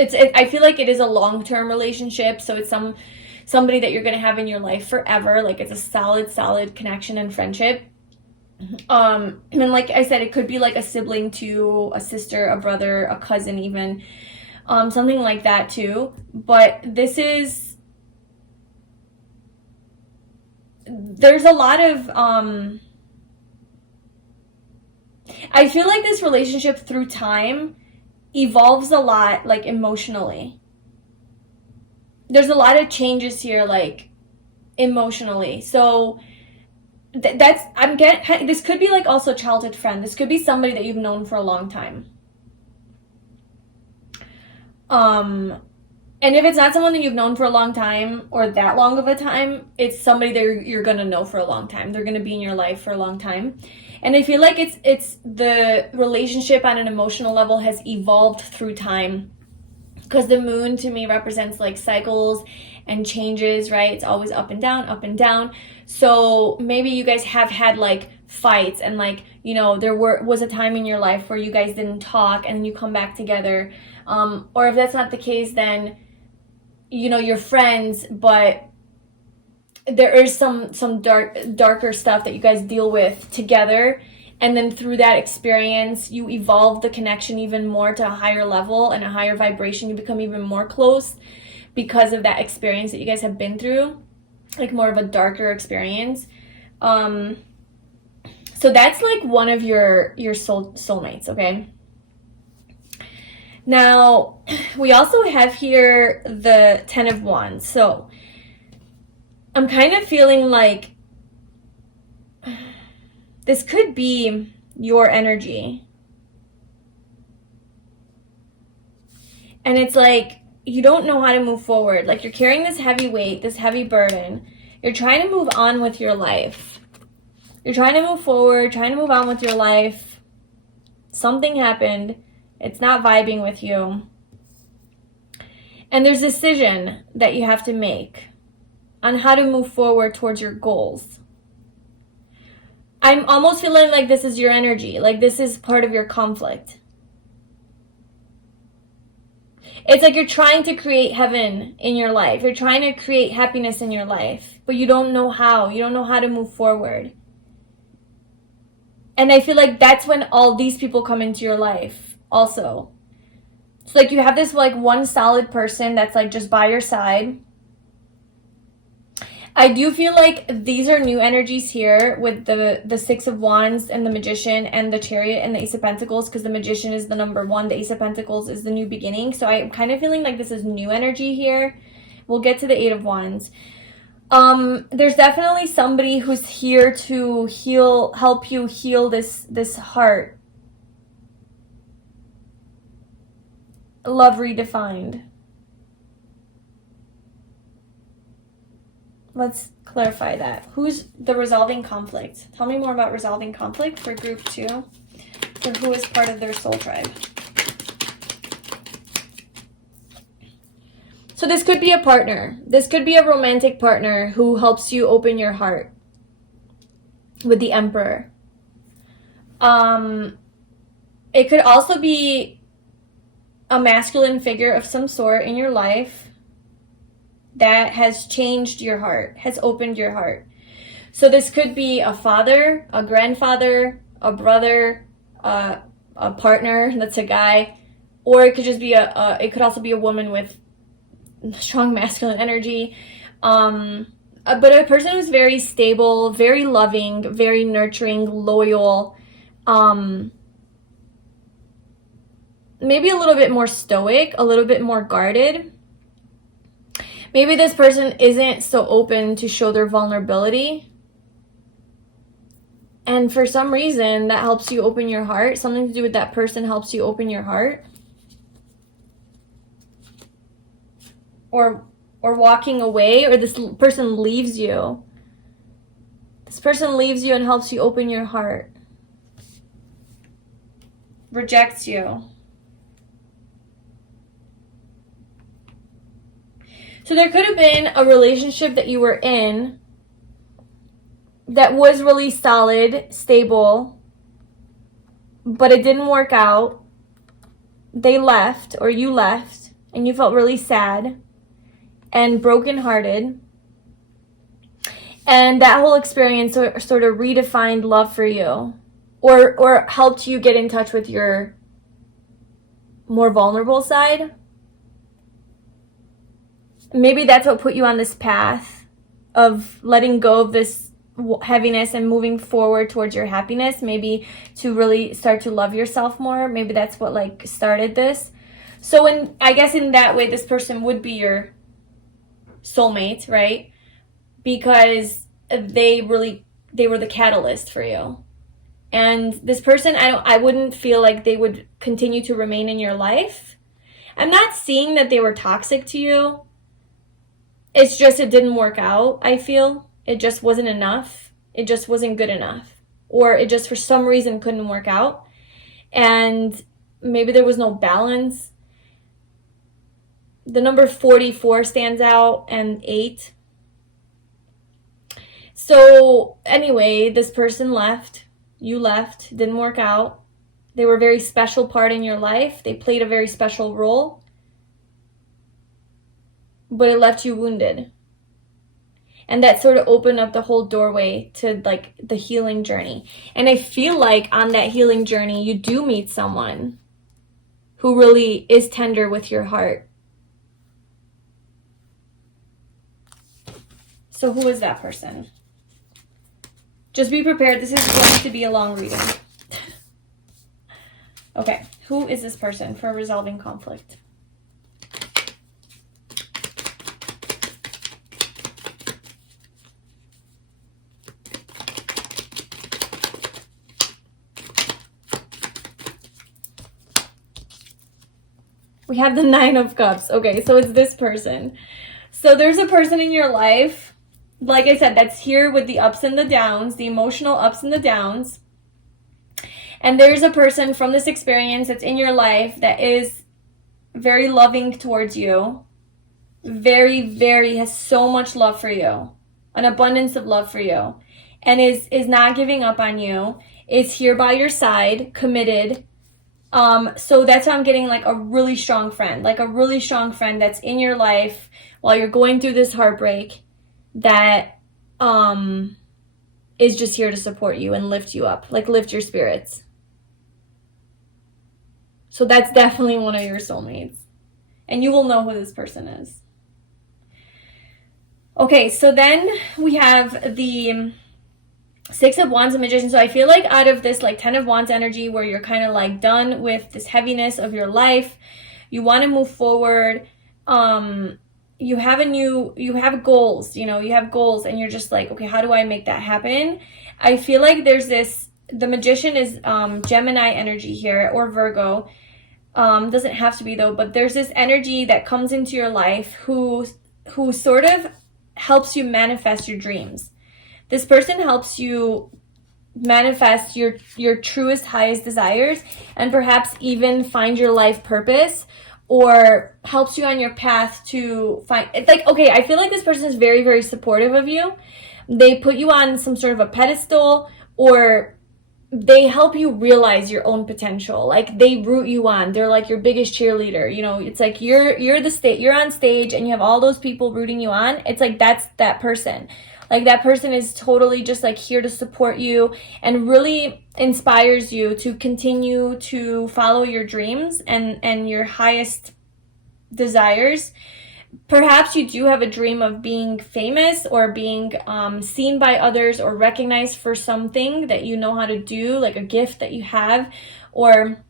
I feel like it is a long-term relationship, so it's somebody that you're going to have in your life forever. Like, it's a solid connection and friendship. And like I said, it could be like a sibling to a sister, a brother, a cousin even, something like that too. But there's a lot of, I feel like this relationship through time evolves a lot, like, emotionally. There's a lot of changes here, like, emotionally. So this could be like also a childhood friend. This could be somebody that you've known for a long time. And if it's not someone that you've known for a long time, or that long of a time, it's somebody that you're gonna know for a long time. They're gonna be in your life for a long time. And I feel like it's the relationship on an emotional level has evolved through time. Because the Moon to me represents like cycles and changes, right? It's always up and down, up and down. So maybe you guys have had like fights, and like, you know, there was a time in your life where you guys didn't talk and then you come back together. Or if that's not the case, then, you know, you're friends, but there is some darker stuff that you guys deal with together. And then through that experience, you evolve the connection even more to a higher level and a higher vibration. You become even more close because of that experience that you guys have been through, like more of a darker experience. So that's like one of your soulmates, okay? Now, we also have here the Ten of Wands. So I'm kind of feeling like this could be your energy. And it's like, you don't know how to move forward. Like, you're carrying this heavy weight, this heavy burden. You're trying to move on with your life. You're trying to move forward, trying to move on with your life. Something happened. It's not vibing with you. And there's a decision that you have to make on how to move forward towards your goals. I'm almost feeling like this is your energy. Like this is part of your conflict. It's like you're trying to create heaven in your life. You're trying to create happiness in your life, but you don't know how. You don't know how to move forward. And I feel like that's when all these people come into your life also. It's like you have this like one solid person that's like just by your side. I do feel like these are new energies here with the Six of Wands and the Magician and the Chariot and the Ace of Pentacles, because the Magician is the number one. The Ace of Pentacles is the new beginning. So I'm kind of feeling like this is new energy here. We'll get to the Eight of Wands. There's definitely somebody who's here to help you heal this heart. Love redefined. Let's clarify that. Who's the resolving conflict? Tell me more about resolving conflict for group 2. For who is part of their soul tribe. So this could be a partner. This could be a romantic partner who helps you open your heart with the Emperor. It could also be a masculine figure of some sort in your life that has changed your heart, has opened your heart. So this could be a father, a grandfather, a brother, a partner, that's a guy, or it could just be it could also be a woman with strong masculine energy. But a person who's very stable, very loving, very nurturing, loyal, maybe a little bit more stoic, a little bit more guarded. Maybe this person isn't so open to show their vulnerability. And for some reason, that helps you open your heart. Something to do with that person helps you open your heart. Or walking away, or this person leaves you. This person leaves you and helps you open your heart. Rejects you. So there could have been a relationship that you were in that was really solid, stable, but it didn't work out. They left, or you left, and you felt really sad and brokenhearted. And that whole experience sort of redefined love for you, or helped you get in touch with your more vulnerable side. Maybe that's what put you on this path of letting go of this heaviness and moving forward towards your happiness. Maybe to really start to love yourself more. Maybe that's what like started this. So I guess in that way, this person would be your soulmate, right? Because they were the catalyst for you. And this person, I wouldn't feel like they would continue to remain in your life. I'm not seeing that they were toxic to you. It's just it didn't work out, I feel. It just wasn't enough. It just wasn't good enough. Or it just for some reason couldn't work out. And maybe there was no balance. The number 44 stands out, and 8. So anyway, this person left. You left. Didn't work out. They were a very special part in your life. They played a very special role. But it left you wounded. And that sort of opened up the whole doorway to like the healing journey. And I feel like on that healing journey, you do meet someone who really is tender with your heart. So who is that person? Just be prepared. This is going to be a long reading. Okay, who is this person for resolving conflict? We have the 9 of Cups. Okay, so it's this person. So there's a person in your life, like I said, that's here with the ups and the downs, the emotional ups and the downs. And there's a person from this experience that's in your life that is very loving towards you. Very, very, has so much love for you. an abundance of love for you, and is not giving up on you, is here by your side, committed. So that's how I'm getting like a really strong friend, that's in your life while you're going through this heartbreak, that is just here to support you and lift you up, like lift your spirits. So that's definitely one of your soulmates, and you will know who this person is. Okay, so then we have the Six of Wands and Magician. So I feel like out of this like 10 of Wands energy, where you're kind of like done with this heaviness of your life, you want to move forward. You have goals, you have goals, and you're just like, okay, how do I make that happen? I feel like there's this, the Magician is Gemini energy here, or Virgo. Doesn't have to be though, but there's this energy that comes into your life who sort of helps you manifest your dreams. This person helps you manifest your truest, highest desires, and perhaps even find your life purpose, or helps you on your path to find, it's like, okay, I feel like this person is very, very supportive of you. They put you on some sort of a pedestal, or they help you realize your own potential. Like they root you on. They're like your biggest cheerleader. It's like you're on stage and you have all those people rooting you on. It's like that's that person. Like that person is totally just like here to support you and really inspires you to continue to follow your dreams and your highest desires. Perhaps you do have a dream of being famous, or being seen by others, or recognized for something that you know how to do, like a gift that you have, or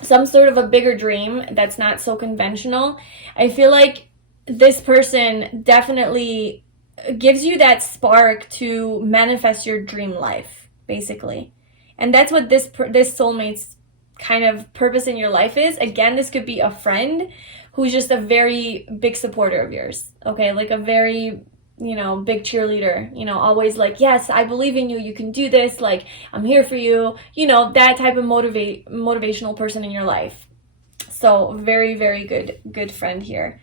some sort of a bigger dream that's not so conventional. I feel like this person definitely gives you that spark to manifest your dream life, basically. And that's what this soulmate's kind of purpose in your life is. Again, this could be a friend who's just a very big supporter of yours, okay? Like a very, big cheerleader, always like, yes, I believe in you, you can do this, like, I'm here for you, that type of motivational person in your life. So very, very good friend here.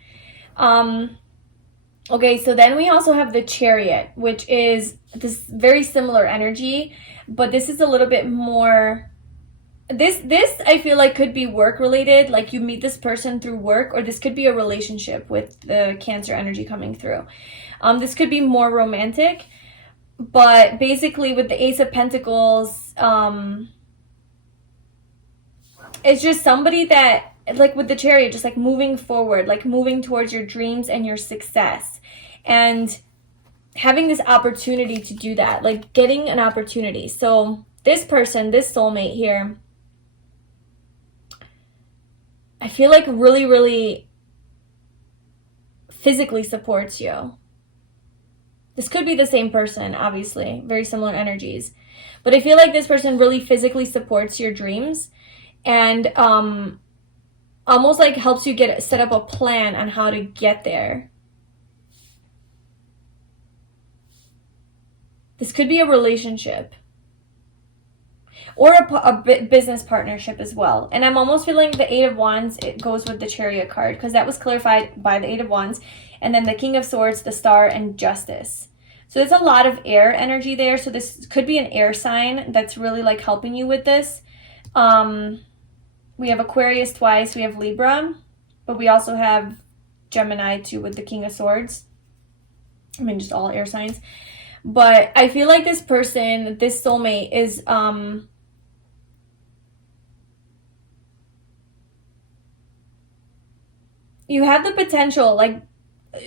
Okay, so then we also have the Chariot, which is this very similar energy, but this is a little bit more, this I feel like could be work related, like you meet this person through work, or this could be a relationship with the Cancer energy coming through. This could be more romantic, but basically with the Ace of Pentacles, it's just somebody that, like with the Chariot, just like moving forward, like moving towards your dreams and your success, and having this opportunity to do that, like getting an opportunity. So this person, this soulmate here, I feel like really, really physically supports you. This could be the same person, obviously, very similar energies, but I feel like this person really physically supports your dreams, and almost like helps you set up a plan on how to get there. This could be a relationship, or a business partnership as well. And I'm almost feeling the Eight of Wands, it goes with the Chariot card, because that was clarified by the Eight of Wands, and then the King of Swords, the Star, and Justice. So there's a lot of air energy there. So this could be an air sign that's really like helping you with this. We have Aquarius twice, we have Libra, but we also have Gemini too with the King of Swords. I mean, just all air signs. But I feel like this person, this soulmate, is you have the potential, like,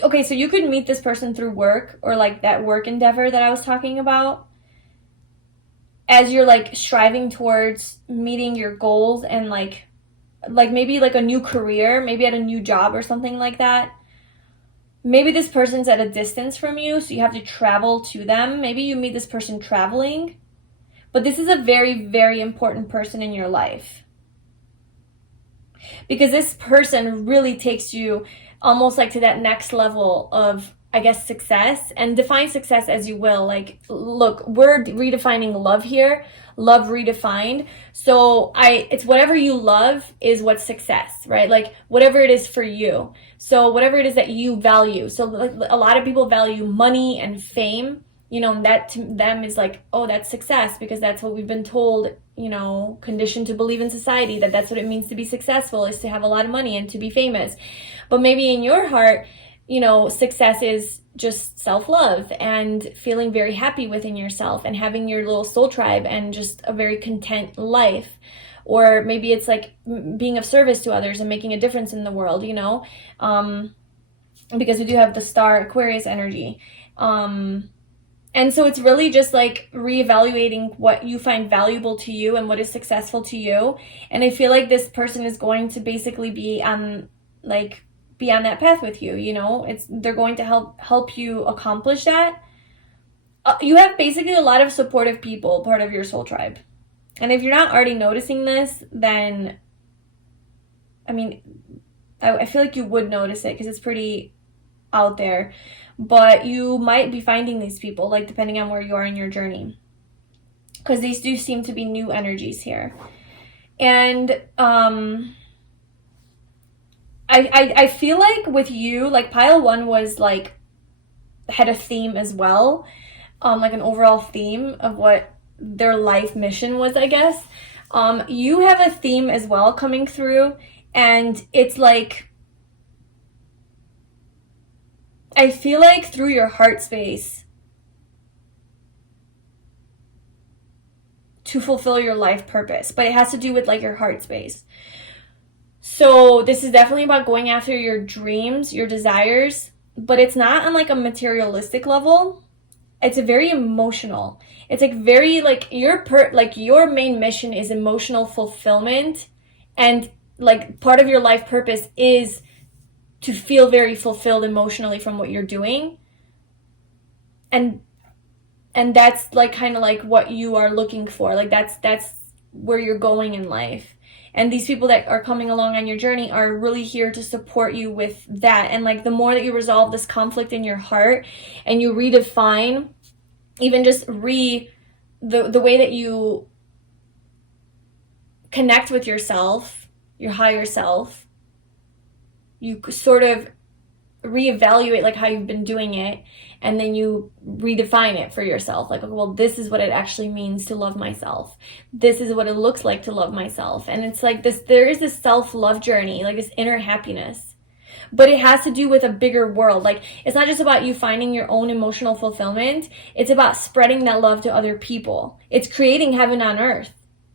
okay, so you could meet this person through work, or like that work endeavor that I was talking about, as you're like striving towards meeting your goals, and like maybe like a new career, maybe at a new job or something like that. Maybe this person's at a distance from you, so you have to travel to them. Maybe you meet this person traveling, but this is a very, very important person in your life, because this person really takes you almost like to that next level of I guess, success, and define success as you will. Like, look, we're redefining love here, love redefined. So it's whatever you love is what's success, right? Like whatever it is for you. So whatever it is that you value. So like, a lot of people value money and fame, you know, and that to them is like, oh, that's success, because that's what we've been told, you know, conditioned to believe in society, that that's what it means to be successful, is to have a lot of money and to be famous. But maybe in your heart, you know, success is just self-love and feeling very happy within yourself and having your little soul tribe and just a very content life. Or maybe it's like being of service to others and making a difference in the world, you know, because we do have the star Aquarius energy. And so it's really just like reevaluating what you find valuable to you and what is successful to you. And I feel like this person is going to basically be on that path with you, you know. They're going to help you accomplish that. You have basically a lot of supportive people, part of your soul tribe. And if you're not already noticing this, then, I mean, I feel like you would notice it because it's pretty out there. But you might be finding these people, like, depending on where you are in your journey, because these do seem to be new energies here. And I feel like with you, like, pile 1 was like had a theme as well, like an overall theme of what their life mission was, I guess. You have a theme as well coming through, and it's like, I feel like through your heart space to fulfill your life purpose, but it has to do with like your heart space. So this is definitely about going after your dreams, your desires, but it's not on like a materialistic level. It's a very emotional. It's like very like your main mission is emotional fulfillment, and like part of your life purpose is to feel very fulfilled emotionally from what you're doing. And that's like kind of like what you are looking for. Like that's where you're going in life. And these people that are coming along on your journey are really here to support you with that. And like the more that you resolve this conflict in your heart and you redefine, even just the way that you connect with yourself, your higher self, you sort of reevaluate like how you've been doing it, and then you redefine it for yourself. Like, well, this is what it actually means to love myself. This is what it looks like to love myself. And it's like this, there is this self-love journey, like this inner happiness. But it has to do with a bigger world. Like, it's not just about you finding your own emotional fulfillment. It's about spreading that love to other people. It's creating heaven on earth.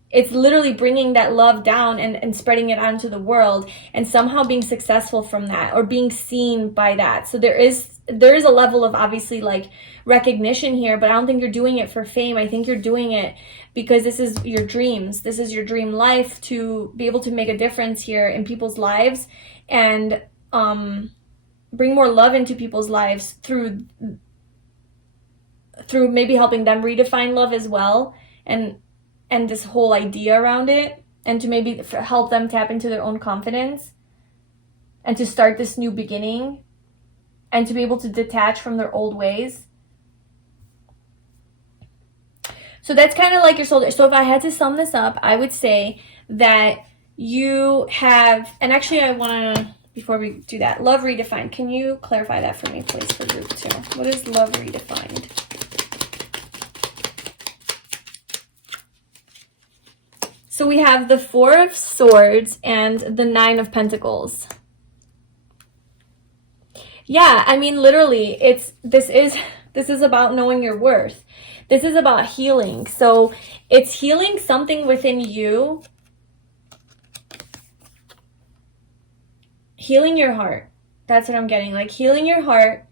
It's literally bringing that love down and spreading it onto the world, and somehow being successful from that, or being seen by that. So there is a level of obviously like recognition here, but I don't think you're doing it for fame. I think you're doing it because this is your dreams. This is your dream life, to be able to make a difference here in people's lives and bring more love into people's lives through maybe helping them redefine love as well, and this whole idea around it, and to maybe help them tap into their own confidence and to start this new beginning and to be able to detach from their old ways. So that's kind of like your soul. So if I had to sum this up, I would say that you have, and actually I want to, before we do that, love redefined. Can you clarify that for me, please, for group 2? What is love redefined? So we have the 4 of Swords and the 9 of Pentacles. Yeah, I mean, literally, this is about knowing your worth. This is about healing. So it's healing something within you. Healing your heart. That's what I'm getting. Like healing your heart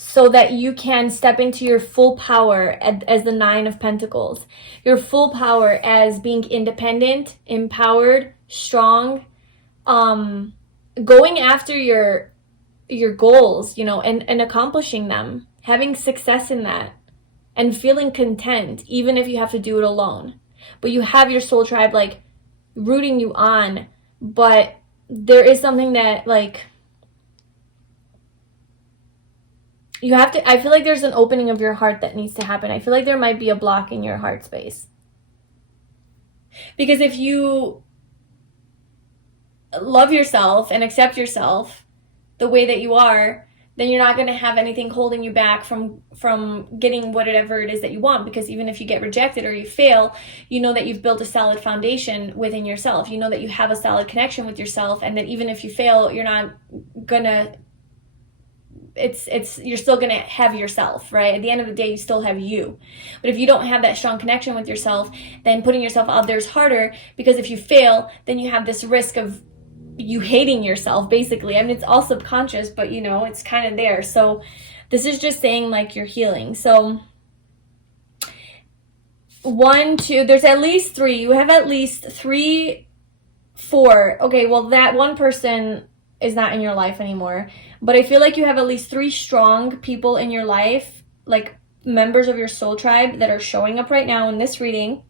so that you can step into your full power as the 9 of Pentacles. Your full power as being independent, empowered, strong, going after your goals, you know, and accomplishing them, having success in that, and feeling content, even if you have to do it alone. But you have your soul tribe, like, rooting you on, but there is something that, like, you have to, I feel like there's an opening of your heart that needs to happen. I feel like there might be a block in your heart space. Because if you love yourself and accept yourself the way that you are, then you're not going to have anything holding you back from getting whatever it is that you want. Because even if you get rejected or you fail, you know that you've built a solid foundation within yourself. You know that you have a solid connection with yourself, and that even if you fail, you're not gonna, you're still gonna have yourself, right? At the end of the day, you still have you. But if you don't have that strong connection with yourself, then putting yourself out there is harder, because if you fail, then you have this risk of you hating yourself, basically. I mean, it's all subconscious, but you know, it's kind of there. So this is just saying like you're healing. So 1, 2, there's at least 3. You have at least 3, 4. Okay, well, that one person is not in your life anymore, but I feel like you have at least 3 strong people in your life, like members of your soul tribe, that are showing up right now in this reading,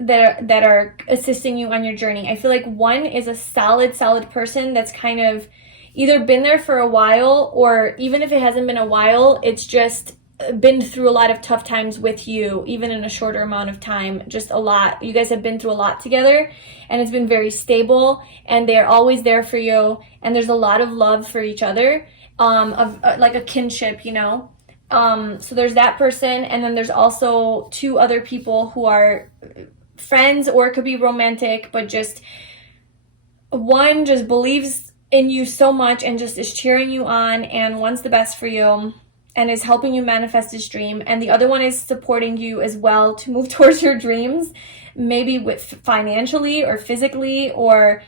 that are assisting you on your journey. I feel like 1 is a solid person that's kind of either been there for a while, or even if it hasn't been a while, it's just been through a lot of tough times with you, even in a shorter amount of time. Just a lot. You guys have been through a lot together, and it's been very stable, and they're always there for you, and there's a lot of love for each other, like a kinship, you know. So there's that person, and then there's also 2 other people who are friends, or it could be romantic, but just 1 just believes in you so much and just is cheering you on and wants the best for you and is helping you manifest this dream, and the other one is supporting you as well to move towards your dreams, maybe with financially or physically, or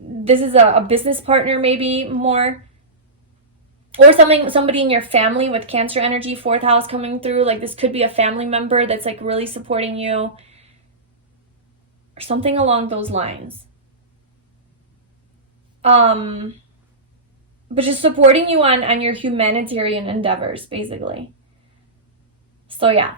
this is a business partner, maybe more, or somebody in your family with Cancer energy, 4th house coming through. Like this could be a family member that's like really supporting you, or something along those lines. But just supporting you on your humanitarian endeavors, basically. So yeah,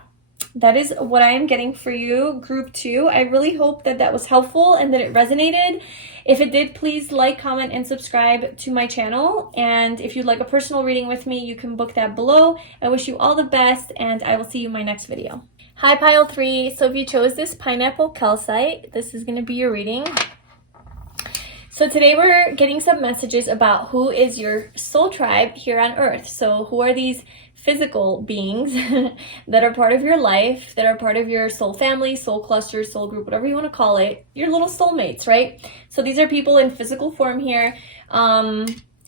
that is what I am getting for you, group 2. I really hope that that was helpful and that it resonated. If it did, please like, comment, and subscribe to my channel. And if you'd like a personal reading with me, you can book that below. I wish you all the best, and I will see you in my next video. Hi, Pile 3. So if you chose this pineapple calcite, this is going to be your reading. So today we're getting some messages about who is your soul tribe here on Earth. So who are these physical beings that are part of your life, that are part of your soul family, soul cluster, soul group, whatever you want to call it, your little soulmates, right? So these are people in physical form here.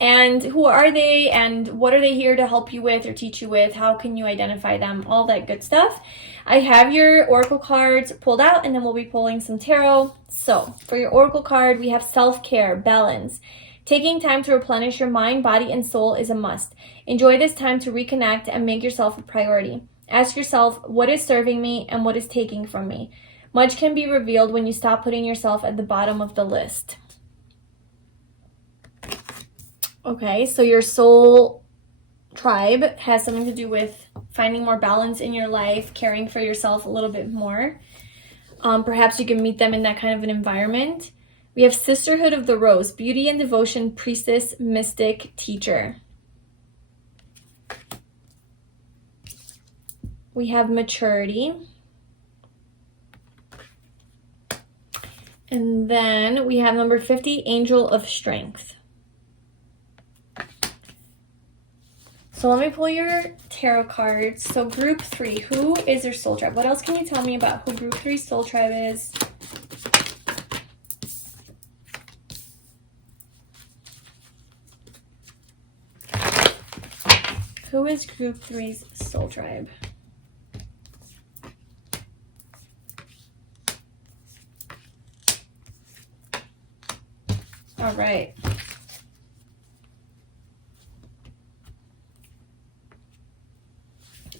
And who are they, and what are they here to help you with or teach you with? How can you identify them? All that good stuff. I have your oracle cards pulled out, and then we'll be pulling some tarot. So for your oracle card, we have self-care, balance. Taking time to replenish your mind, body, and soul is a must. Enjoy this time to reconnect and make yourself a priority. Ask yourself, what is serving me and what is taking from me? Much can be revealed when you stop putting yourself at the bottom of the list. Okay, so your soul tribe has something to do with finding more balance in your life, caring for yourself a little bit more. Perhaps you can meet them in that kind of an environment. We have Sisterhood of the Rose, beauty and devotion, priestess, mystic, teacher. We have maturity. And then we have number 50, angel of strength. So let me pull your tarot cards. So group 3, who is your soul tribe? What else can you tell me about who group 3 soul tribe is? Who is group 3's soul tribe? All right.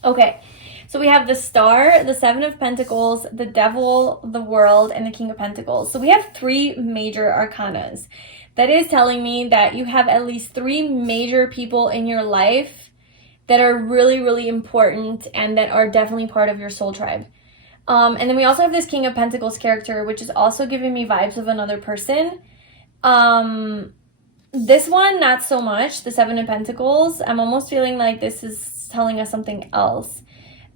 Okay, so we have the Star, the 7 of Pentacles, the Devil, the World, and the King of Pentacles. So we have 3 major arcanas. That is telling me that you have at least 3 major people in your life that are really, really important and that are definitely part of your soul tribe. And then we also have this King of Pentacles character, which is also giving me vibes of another person. This one, not so much. The Seven of Pentacles. I'm almost feeling like this is telling us something else.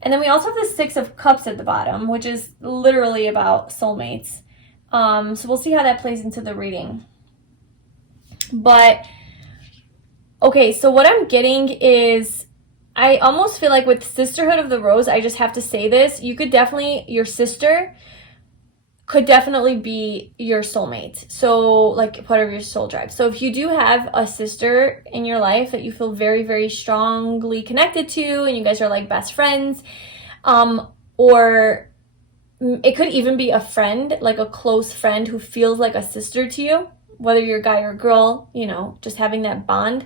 And then we also have the Six of Cups at the bottom, which is literally about soulmates. So we'll see how that plays into the reading. But, okay, so what I'm getting is, I almost feel like with Sisterhood of the Rose, I just have to say this. You could definitely, your sister could definitely be your soulmate. So, like, part of your soul tribe. So if you do have a sister in your life that you feel very, very strongly connected to, and you guys are like best friends, or it could even be a friend, like a close friend who feels like a sister to you, whether you're a guy or girl, you know, just having that bond.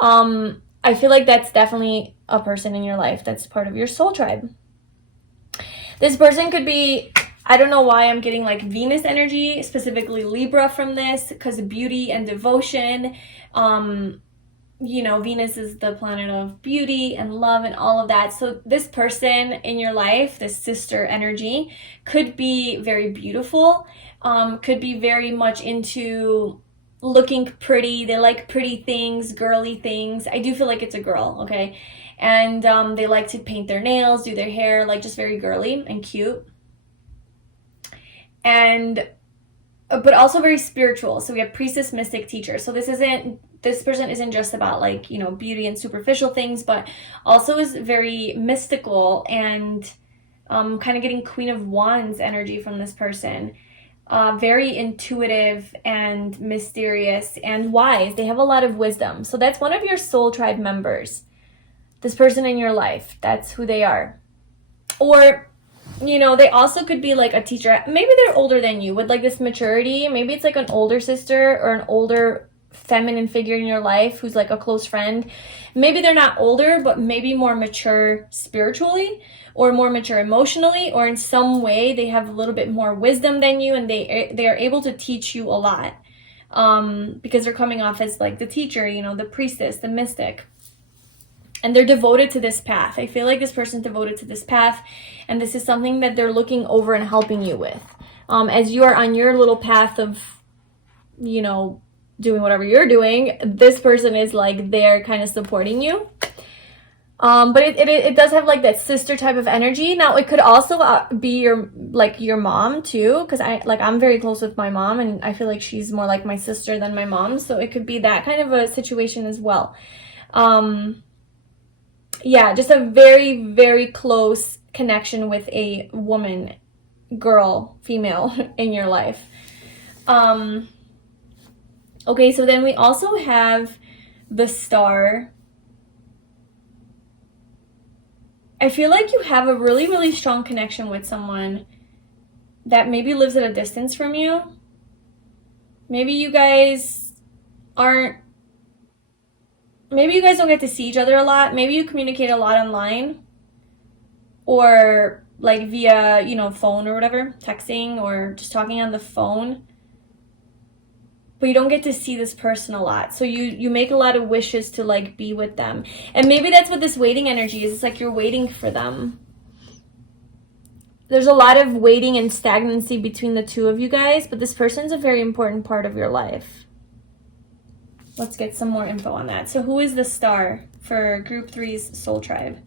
I feel like that's definitely a person in your life that's part of your soul tribe. This person could be, I don't know why I'm getting like Venus energy, specifically Libra from this, because of beauty and devotion. You know, Venus is the planet of beauty and love and all of that. So this person in your life, this sister energy, could be very beautiful, could be very much into looking pretty. They like pretty things, girly things. I do feel like it's a girl, okay? And they like to paint their nails, do their hair, like just very girly and cute. And but also very spiritual. So we have priestess, mystic, teacher. So this person isn't just about like, you know, beauty and superficial things, but also is very mystical and kind of getting Queen of Wands energy from this person. Very intuitive and mysterious and wise. They have a lot of wisdom. So that's one of your soul tribe members. This person in your life, that's who they are. Or, you know, they also could be like a teacher. Maybe they're older than you with like this maturity. Maybe it's like an older sister or an older feminine figure in your life who's like a close friend. Maybe they're not older, but maybe more mature spiritually or more mature emotionally, or in some way they have a little bit more wisdom than you, and they are able to teach you a lot because they're coming off as like the teacher, you know, the priestess, the mystic. And they're devoted to this path. I feel like this person's devoted to this path, and this is something that they're looking over and helping you with. As you are on your little path of, you know, doing whatever you're doing, this person is like there kind of supporting you. But it does have like that sister type of energy. Now it could also be your mom too, because I'm very close with my mom, and I feel like she's more like my sister than my mom. So it could be that kind of a situation as well. Yeah, just a very, very close connection with a woman, girl, female in your life. Okay, so then we also have the Star. I feel like you have a really, really strong connection with someone that maybe lives at a distance from you. Maybe you guys don't get to see each other a lot. Maybe you communicate a lot online or like via, you know, phone or whatever, texting or just talking on the phone. But you don't get to see this person a lot. So you make a lot of wishes to like be with them. And maybe that's what this waiting energy is. It's like you're waiting for them. There's a lot of waiting and stagnancy between the two of you guys, but this person's a very important part of your life. Let's get some more info on that. So who is the Star for Group 3's Soul Tribe?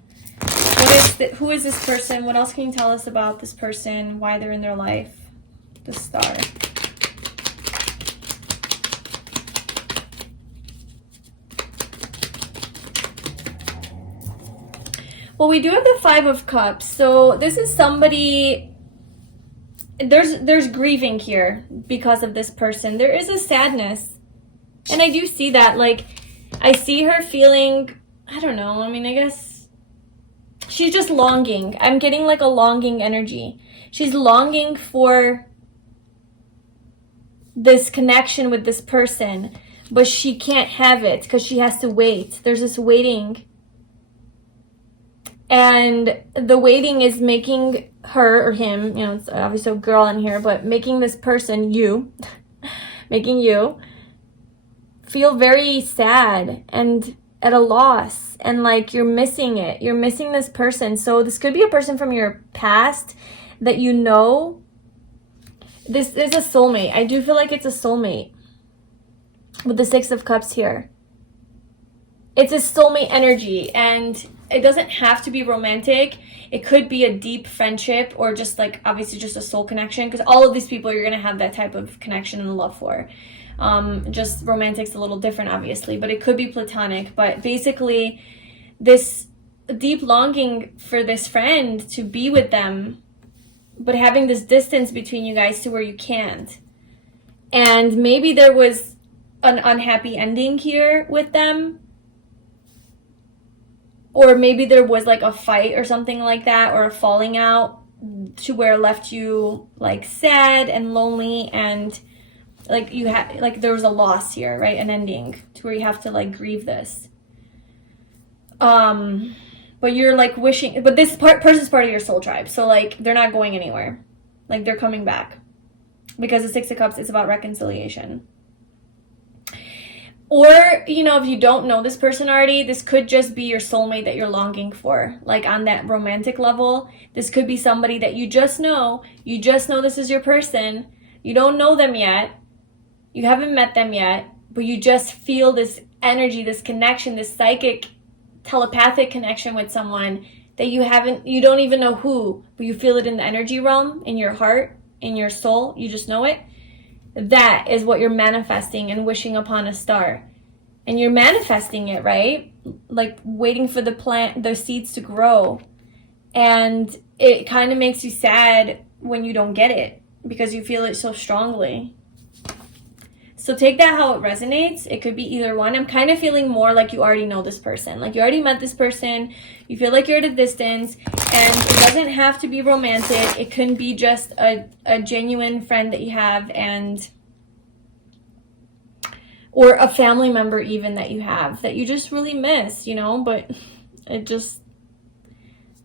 Who is this person? What else can you tell us about this person? Why they're in their life? The Star. Well, we do have the Five of Cups. So this is somebody, there's grieving here because of this person. There is a sadness. And I do see that, like, I see her feeling, I don't know, I mean, I guess she's just longing. I'm getting like a longing energy. She's longing for this connection with this person, but she can't have it because she has to wait. There's this waiting. And the waiting is making her or him, you know, it's obviously a girl in here, but making this person, you, making you feel very sad and at a loss, and like you're missing it. You're missing this person. So this could be a person from your past that you know. This is a soulmate. I do feel like it's a soulmate. with the Six of Cups here. It's a soulmate energy, and it doesn't have to be romantic. It could be a deep friendship, or just like obviously just a soul connection, because all of these people you're going to have that type of connection and love for. Just romantic's a little different, obviously, but it could be platonic. But basically, this deep longing for this friend to be with them, but having this distance between you guys to where you can't. And maybe there was an unhappy ending here with them. Or maybe there was like a fight or something like that, or a falling out to where it left you like sad and lonely, and like you had like there was a loss here, right? An ending to where you have to like grieve this. But you're like wishing, but this person's part of your soul tribe, so like they're not going anywhere, like they're coming back, because the Six of Cups is about reconciliation. Or, you know, if you don't know this person already, this could just be your soulmate that you're longing for. Like on that romantic level, this could be somebody that you just know. You just know this is your person. You don't know them yet. You haven't met them yet. But you just feel this energy, this connection, this psychic, telepathic connection with someone that you don't even know who. But you feel it in the energy realm, in your heart, in your soul. You just know it. That is what you're manifesting and wishing upon a star. And you're manifesting it, right? Like waiting for the seeds to grow. And it kind of makes you sad when you don't get it, because you feel it so strongly. So take that how it resonates. It could be either one. I'm kind of feeling more like you already know this person. Like you already met this person. You feel like you're at a distance. And it doesn't have to be romantic. It can be just a genuine friend that you have, or a family member even that you have that you just really miss, you know, but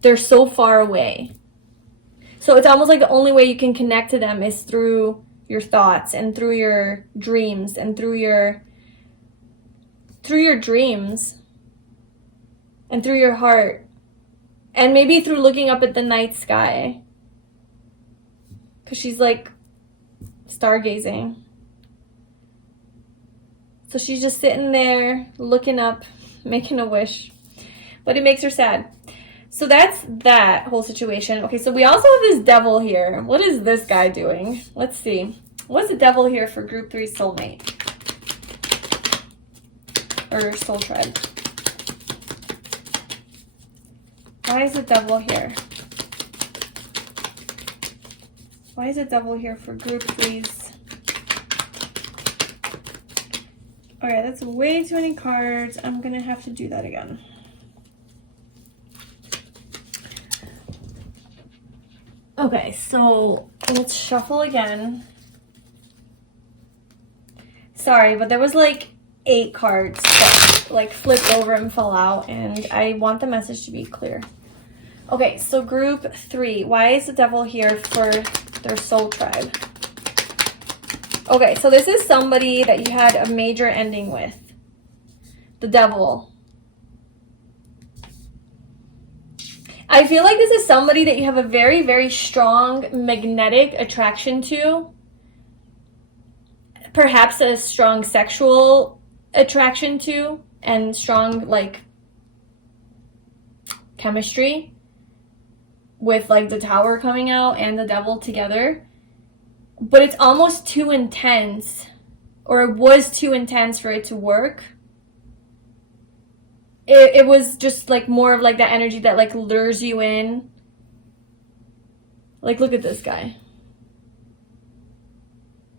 they're so far away. So it's almost like the only way you can connect to them is through your thoughts and through your dreams and through your dreams and through your heart. And maybe through looking up at the night sky. Because she's like stargazing. So she's just sitting there looking up, making a wish. But it makes her sad. So that's that whole situation. Okay, so we also have this devil here. What is this guy doing? Let's see. What's the devil here for group 3 soulmate? Or soul tribe? Why is the devil here? Why is the devil here for group 3s? Alright, that's way too many cards. I'm gonna have to do that again. Okay, so let's shuffle again. Sorry, but there was like 8 cards that like flipped over and fell out, and I want the message to be clear. Okay, so group 3. Why is the devil here for their soul tribe? Okay, so this is somebody that you had a major ending with. The devil. I feel like this is somebody that you have a very, very strong magnetic attraction to. Perhaps a strong sexual attraction to, and strong like chemistry with like the Tower coming out and the devil together. But it's almost too intense, or it was too intense for it to work. It was just like more of like that energy that like lures you in. Like, look at this guy.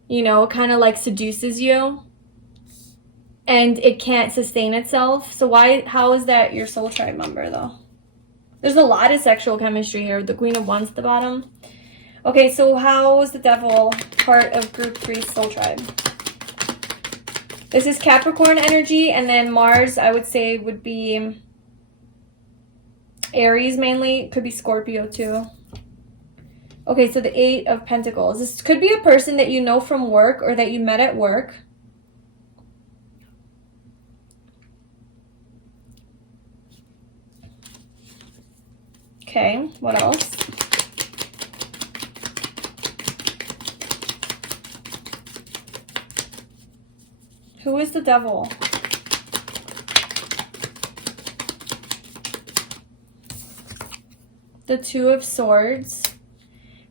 You know, it kind of like seduces you. And it can't sustain itself. So how is that your soul tribe member though? There's a lot of sexual chemistry here. The Queen of Wands at the bottom. Okay, so how is the devil part of group 3 soul tribe? This is Capricorn energy, and then Mars, I would say, would be Aries mainly. Could be Scorpio too. Okay, so the 8 of Pentacles. This could be a person that you know from work or that you met at work. Okay, what else? Who is the devil? The Two of Swords.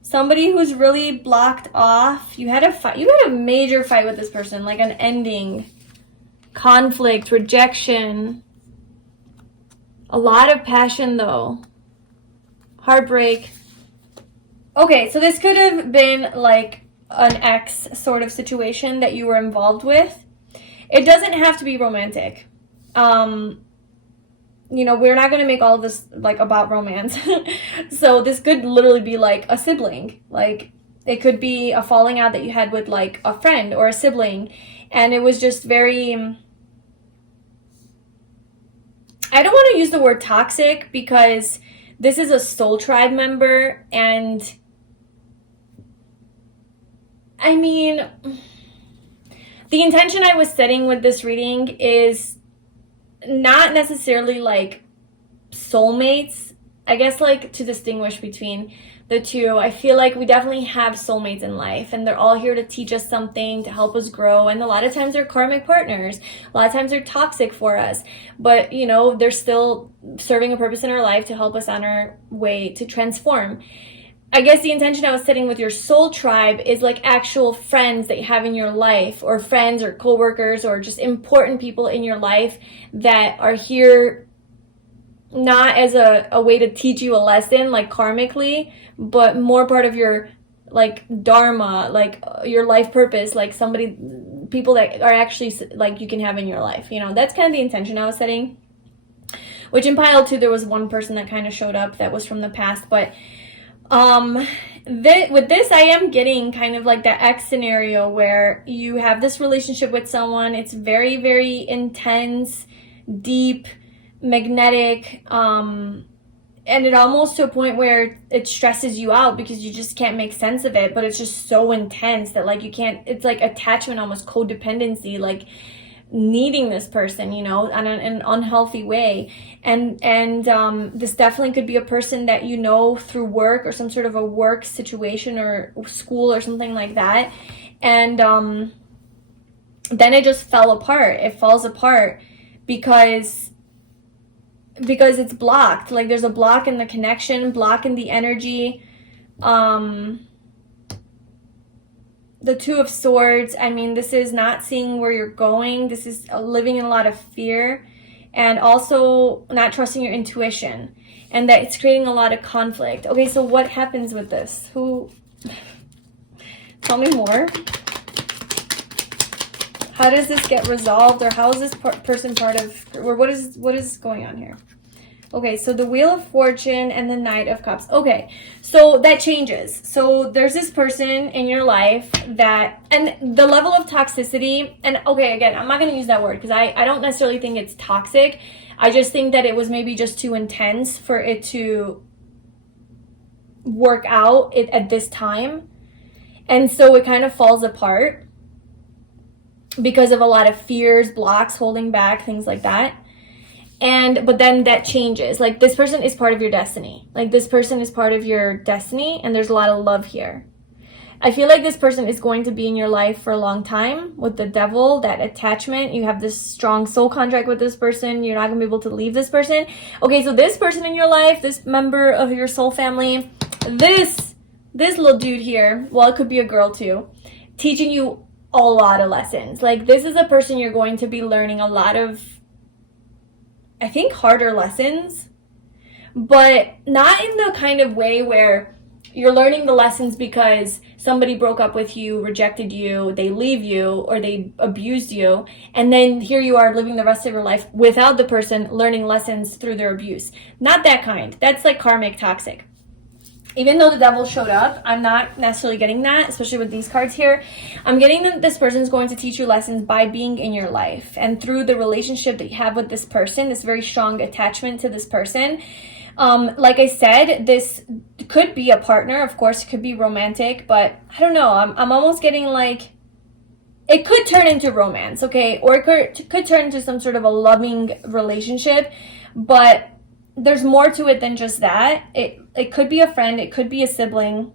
Somebody who's really blocked off. You had a fight. You had a major fight with this person, like an ending, conflict, rejection. A lot of passion, though. Heartbreak. Okay, so this could have been like an ex sort of situation that you were involved with. It doesn't have to be romantic. You know, we're not going to make all of this like about romance. So this could literally be like a sibling. Like it could be a falling out that you had with like a friend or a sibling. And it was just very, I don't want to use the word toxic because this is a soul tribe member. And I mean, the intention I was setting with this reading is not necessarily like soulmates. I guess like to distinguish between the two, I feel like we definitely have soulmates in life and they're all here to teach us something, to help us grow. And a lot of times they're karmic partners. A lot of times they're toxic for us. But, you know, they're still serving a purpose in our life to help us on our way to transform. I guess the intention I was setting with your soul tribe is like actual friends that you have in your life, or friends or coworkers or just important people in your life that are here not as a way to teach you a lesson like karmically, but more part of your like dharma, like your life purpose, like somebody, people that are actually like you can have in your life. You know, that's kind of the intention I was setting. Which in pile 2 there was one person that kind of showed up that was from the past, but with this I am getting kind of like that X scenario where you have this relationship with someone. It's very, very intense, deep, magnetic, and it almost to a point where it stresses you out because you just can't make sense of it, but it's just so intense that like you can't, it's like attachment, almost codependency, like needing this person, you know, in an unhealthy way. And this definitely could be a person that you know through work or some sort of a work situation or school or something like that. And then it just fell apart. It falls apart because it's blocked. Like there's a block in the connection, block in the energy. The Two of Swords, I mean, this is not seeing where you're going. This is living in a lot of fear and also not trusting your intuition, and that it's creating a lot of conflict. Okay, so what happens with this? Tell me more. How does this get resolved, or how is this person part of, or what is going on here? Okay, so the Wheel of Fortune and the Knight of Cups. Okay, so that changes. So there's this person in your life that, and the level of toxicity, and okay, again, I'm not going to use that word because I don't necessarily think it's toxic. I just think that it was maybe just too intense for it to work out at this time. And so it kind of falls apart because of a lot of fears, blocks, holding back, things like that. But then that changes. Like this person is part of your destiny. Like this person is part of your destiny, and there's a lot of love here. I feel like this person is going to be in your life for a long time. With the Devil, that attachment, you have this strong soul contract with this person. You're not going to be able to leave this person. Okay, so this person in your life, this member of your soul family, this little dude here, well, it could be a girl too, teaching you a lot of lessons. Like this is a person you're going to be learning a lot of, I think, harder lessons, but not in the kind of way where you're learning the lessons because somebody broke up with you, rejected you, they leave you, or they abused you, and then here you are living the rest of your life without the person, learning lessons through their abuse. Not that kind. That's like karmic toxic. Even though the Devil showed up, I'm not necessarily getting that, especially with these cards here. I'm getting that this person is going to teach you lessons by being in your life and through the relationship that you have with this person, this very strong attachment to this person. Like I said, this could be a partner. Of course, it could be romantic, but I don't know. I'm almost getting like, it could turn into romance, okay? Or it could turn into some sort of a loving relationship, but there's more to it than just that. It could be a friend, it could be a sibling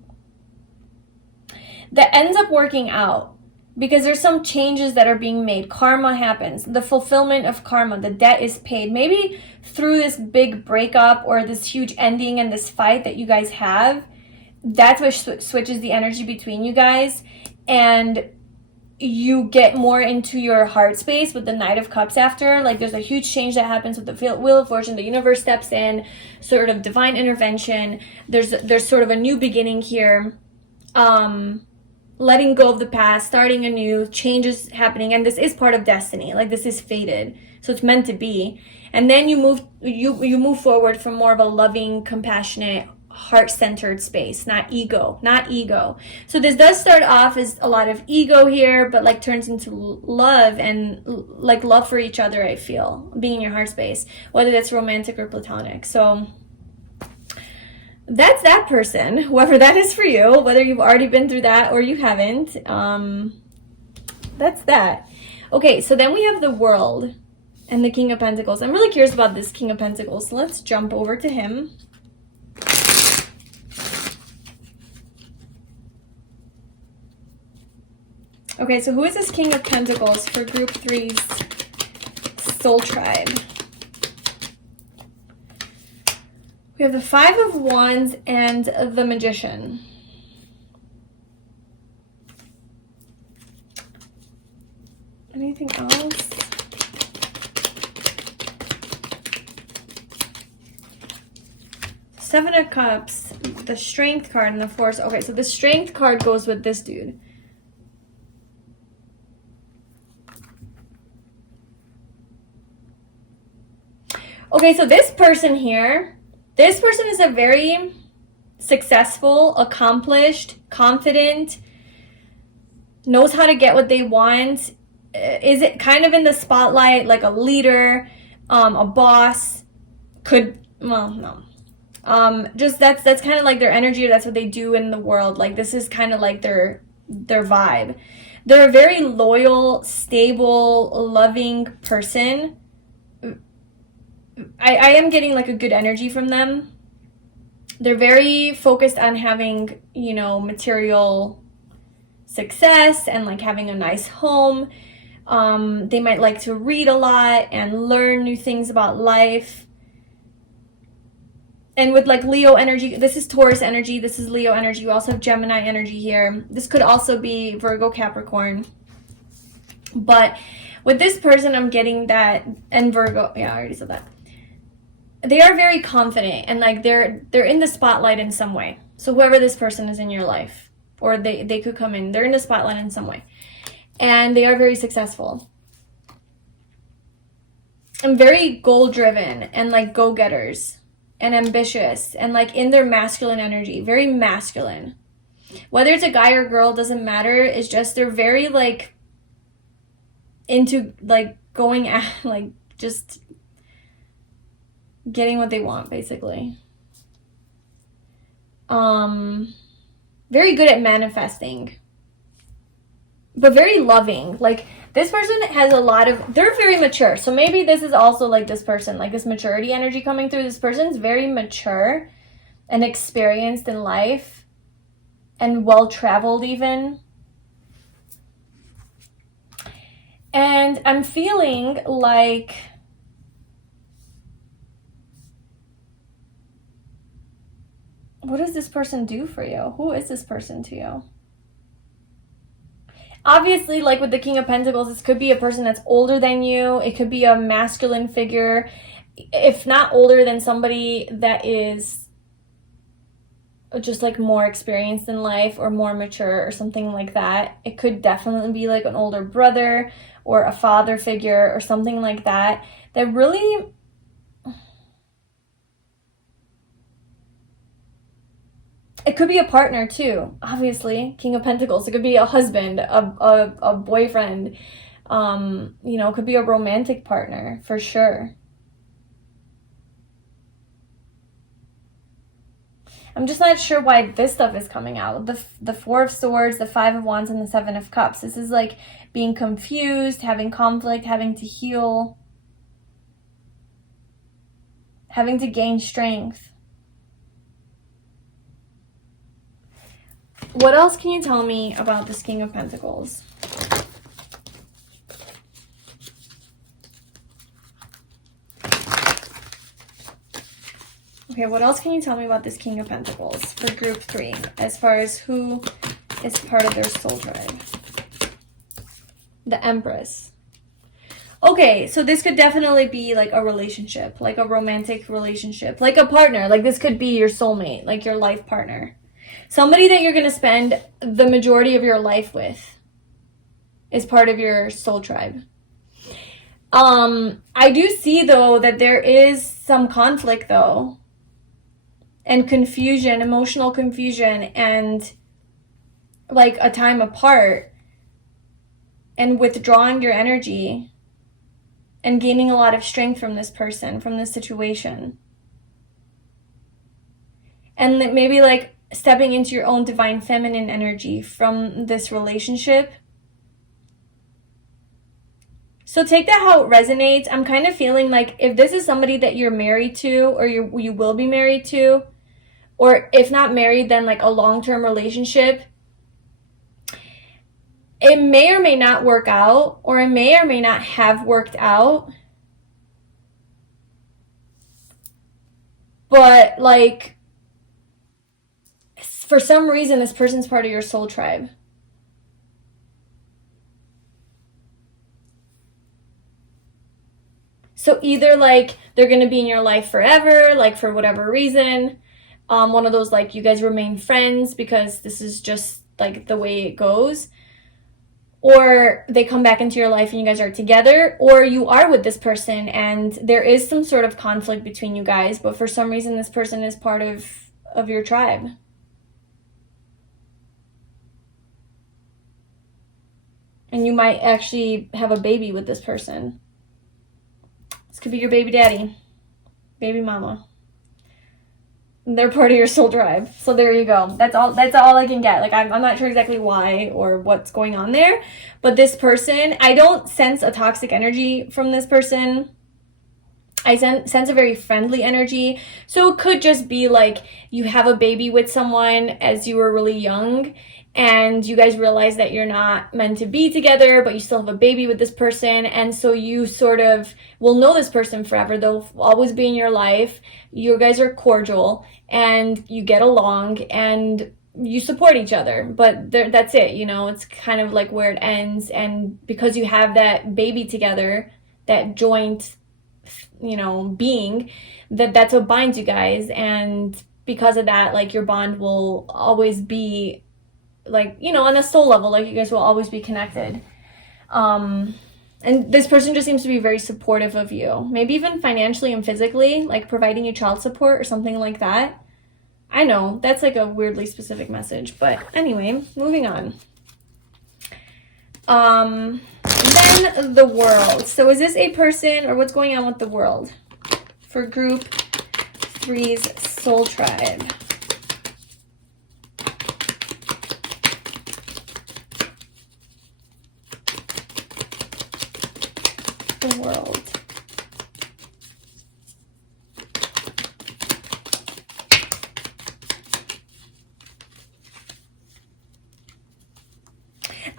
that ends up working out. because there's some changes that are being made. Karma happens. The fulfillment of karma. The debt is paid. Maybe through this big breakup or this huge ending and this fight that you guys have, that's what switches the energy between you guys. And you get more into your heart space with the Knight of Cups after. Like, there's a huge change that happens with the Wheel of Fortune. The universe steps in, sort of divine intervention. There's sort of a new beginning here. Letting go of the past, starting anew, changes happening, and this is part of destiny. Like, this is fated, so it's meant to be. And then you move forward from more of a loving, compassionate, heart-centered space, not ego. So this does start off as a lot of ego here, but like turns into love and like love for each other. I feel being in your heart space, whether that's romantic or platonic. So that's that person, whoever that is for you, whether you've already been through that or you haven't. That's that. Okay, so then we have the World and the King of Pentacles. I'm really curious about this King of Pentacles. So let's jump over to him. Okay, so who is this King of Pentacles for Group 3's soul tribe? We have the Five of Wands and the Magician. Anything else? Seven of Cups, the Strength card, and the Force. Okay, so the Strength card goes with this dude. Okay, so this person here, this person is a very successful, accomplished, confident, knows how to get what they want, is it kind of in the spotlight, like a leader, a boss, just that's kind of like their energy, or that's what they do in the world. Like, this is kind of like their vibe. They're a very loyal, stable, loving person. I am getting like a good energy from them. They're very focused on having, you know, material success and like having a nice home. They might like to read a lot and learn new things about life. And with like Leo energy, this is Taurus energy, this is Leo energy. You also have Gemini energy here. This could also be Virgo, Capricorn. But with this person, I'm getting that, and Virgo, yeah, I already said that. They are very confident and like they're in the spotlight in some way. So whoever this person is in your life, or they could come in, they're in the spotlight in some way. And they are very successful. And very goal-driven and like go-getters and ambitious and like in their masculine energy, very masculine. Whether it's a guy or girl, doesn't matter. It's just they're very like into like going at like just getting what they want, basically. Very good at manifesting, but very loving. Like, this person has a lot of, they're very mature. So maybe this is also like this person, like this maturity energy coming through. This person's very mature and experienced in life and well-traveled even. And I'm feeling like what does this person do for you? Who is this person to you? Obviously, like with the King of Pentacles, this could be a person that's older than you. It could be a masculine figure. If not older, than somebody that is just like more experienced in life or more mature or something like that. It could definitely be like an older brother or a father figure or something like that. That really... It could be a partner too, obviously. King of Pentacles. It could be a husband, a boyfriend. You know, it could be a romantic partner for sure. I'm just not sure why this stuff is coming out. The Four of Swords, the Five of Wands, and the Seven of Cups. This is like being confused, having conflict, having to heal, having to gain strength. What else can you tell me about this King of Pentacles? Okay, what else can you tell me about this King of Pentacles for group 3 as far as who is part of their soul tribe? The Empress. Okay, so this could definitely be like a relationship, like a romantic relationship, like a partner. Like this could be your soulmate, like your life partner. Somebody that you're going to spend the majority of your life with is part of your soul tribe. I do see though that there is some conflict though, and confusion, emotional confusion, and like a time apart, and withdrawing your energy and gaining a lot of strength from this person, from this situation. And maybe like stepping into your own divine feminine energy from this relationship. So take that how it resonates. I'm kind of feeling like if this is somebody that you're married to, or you will be married to, or if not married, then like a long-term relationship, it may or may not work out, or it may or may not have worked out. But like, for some reason, this person's part of your soul tribe. So either like they're going to be in your life forever, like for whatever reason. One of those like you guys remain friends because this is just like the way it goes. Or they come back into your life and you guys are together. Or you are with this person and there is some sort of conflict between you guys. But for some reason this person is part of your tribe. And you might actually have a baby with this person. This could be your baby daddy, baby mama. They're part of your soul tribe. So there you go. That's all I can get. Like I'm not sure exactly why or what's going on there. But this person, I don't sense a toxic energy from this person. I sense a very friendly energy. So it could just be like you have a baby with someone as you were really young, and you guys realize that you're not meant to be together, but you still have a baby with this person. And so you sort of will know this person forever. They'll always be in your life. You guys are cordial and you get along and you support each other. But that's it, you know, it's kind of like where it ends. And because you have that baby together, that joint, you know, being, that's what binds you guys. And because of that, like your bond will always be like, you know, on a soul level, like you guys will always be connected. And this person just seems to be very supportive of you, maybe even financially and physically, like providing you child support or something like that. I know that's like a weirdly specific message, but anyway, moving on. Then the world. So is this a person, or what's going on with the world for group 3's soul tribe? The world.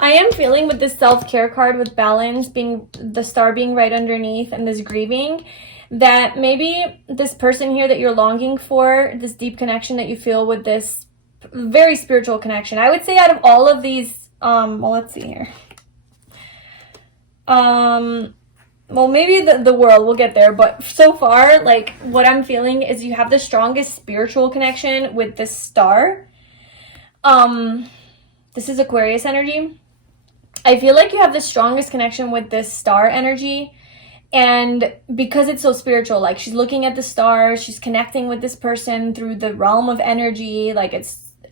I am feeling with this self-care card with balance being the star being right underneath and this grieving, that maybe this person here that you're longing for, this deep connection that you feel with this very spiritual connection. I would say out of all of these, well, let's see here. Well, maybe the world, we'll get there. But so far, like what I'm feeling is you have the strongest spiritual connection with this star. This is Aquarius energy. I feel like you have the strongest connection with this star energy. And because it's so spiritual, like she's looking at the stars, she's connecting with this person through the realm of energy. Like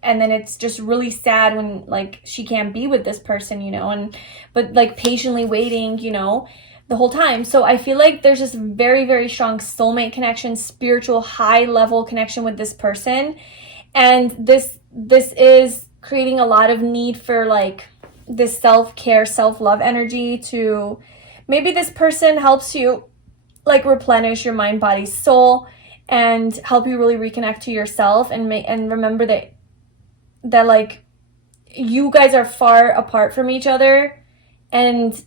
and then it's just really sad when like she can't be with this person, you know, but like patiently waiting, you know, the whole time. So I feel like there's this very, very strong soulmate connection, spiritual high level connection with this person. And this is creating a lot of need for like this self-care, self-love energy to maybe this person helps you like replenish your mind, body, soul, and help you really reconnect to yourself and remember that like you guys are far apart from each other, and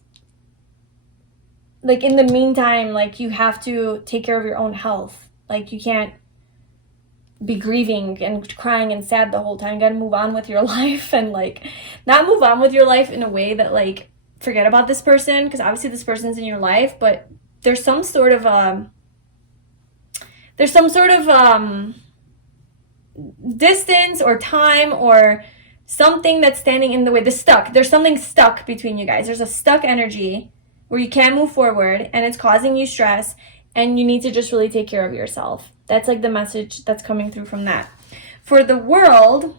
like in the meantime, like you have to take care of your own health. Like you can't be grieving and crying and sad the whole time. You gotta move on with your life, and like not move on with your life in a way that like forget about this person, because obviously this person's in your life, but there's some sort of distance or time or something that's standing in the way. There's something stuck between you guys. There's a stuck energy where you can't move forward, and it's causing you stress, and you need to just really take care of yourself. That's like the message that's coming through from that. For the world,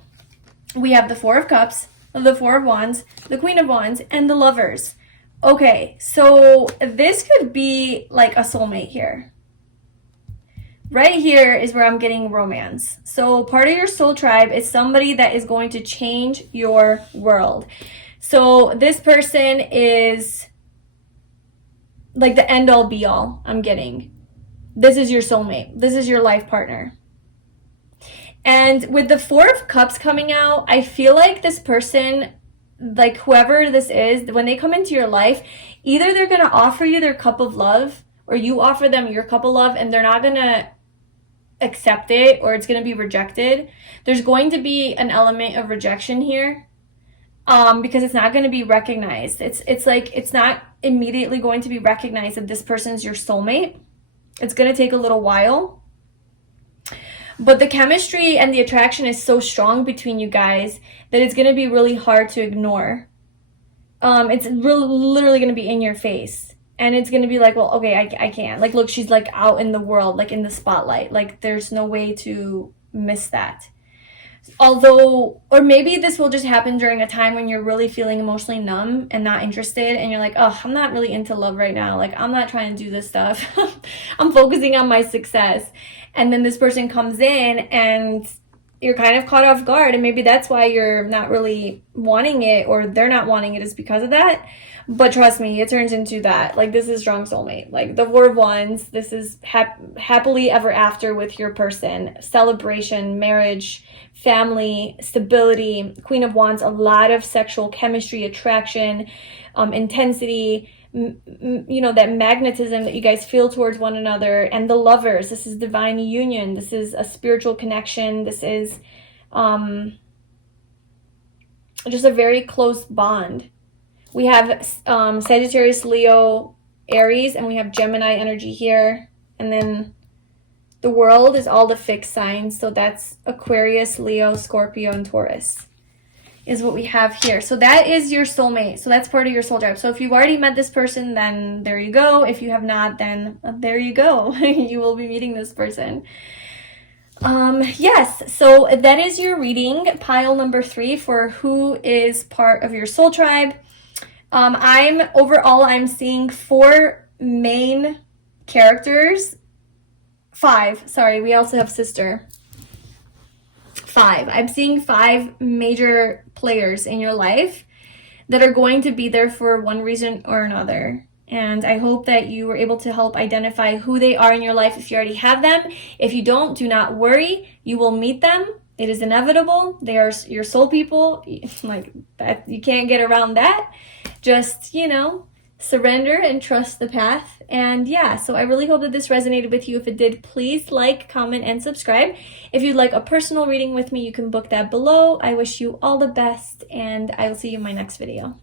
we have the Four of Cups, the Four of Wands, the Queen of Wands, and the Lovers. Okay, so this could be like a soulmate here. Right here is where I'm getting romance. So part of your soul tribe is somebody that is going to change your world. So this person is like the end all be all I'm getting. This is your soulmate. This is your life partner. And with the Four of Cups coming out, I feel like this person, like whoever this is, when they come into your life, either they're going to offer you their cup of love, or you offer them your cup of love, and they're not going to accept it, or it's going to be rejected. There's going to be an element of rejection here, because it's not going to be recognized. It's like it's not immediately going to be recognized that this person's your soulmate. It's going to take a little while. But the chemistry and the attraction is so strong between you guys that it's going to be really hard to ignore. It's literally going to be in your face. And it's going to be like, well, okay, I can't. Like, look, she's like out in the world, like in the spotlight. Like, there's no way to miss that. Although, or maybe this will just happen during a time when you're really feeling emotionally numb and not interested, and you're like, oh, I'm not really into love right now. Like, I'm not trying to do this stuff. I'm focusing on my success. And then this person comes in and you're kind of caught off guard, and maybe that's why you're not really wanting it, or they're not wanting it, is because of that. But trust me, it turns into that. Like, this is strong soulmate. Like, the Four of Wands, this is happily ever after with your person. Celebration, marriage, family, stability. Queen of Wands, a lot of sexual chemistry, attraction, intensity, you know, that magnetism that you guys feel towards one another. And the Lovers, this is divine union. This is a spiritual connection. This is just a very close bond. We have Sagittarius, Leo, Aries, and we have Gemini energy here. And then the world is all the fixed signs. So that's Aquarius, Leo, Scorpio, and Taurus is what we have here. So that is your soulmate. So that's part of your soul tribe. So if you've already met this person, then there you go. If you have not, then there you go. You will be meeting this person. Yes, so that is your reading, pile number 3, for who is part of your soul tribe. I'm seeing 4 main characters. 5, sorry, we also have sister. 5. I'm seeing 5 major players in your life that are going to be there for one reason or another. And I hope that you were able to help identify who they are in your life if you already have them. If you don't, do not worry. You will meet them. It is inevitable. They are your soul people. Like that, you can't get around that. Just, you know, surrender and trust the path. And yeah, so I really hope that this resonated with you. If it did, please like, comment, and subscribe. If you'd like a personal reading with me, you can book that below. I wish you all the best, and I will see you in my next video.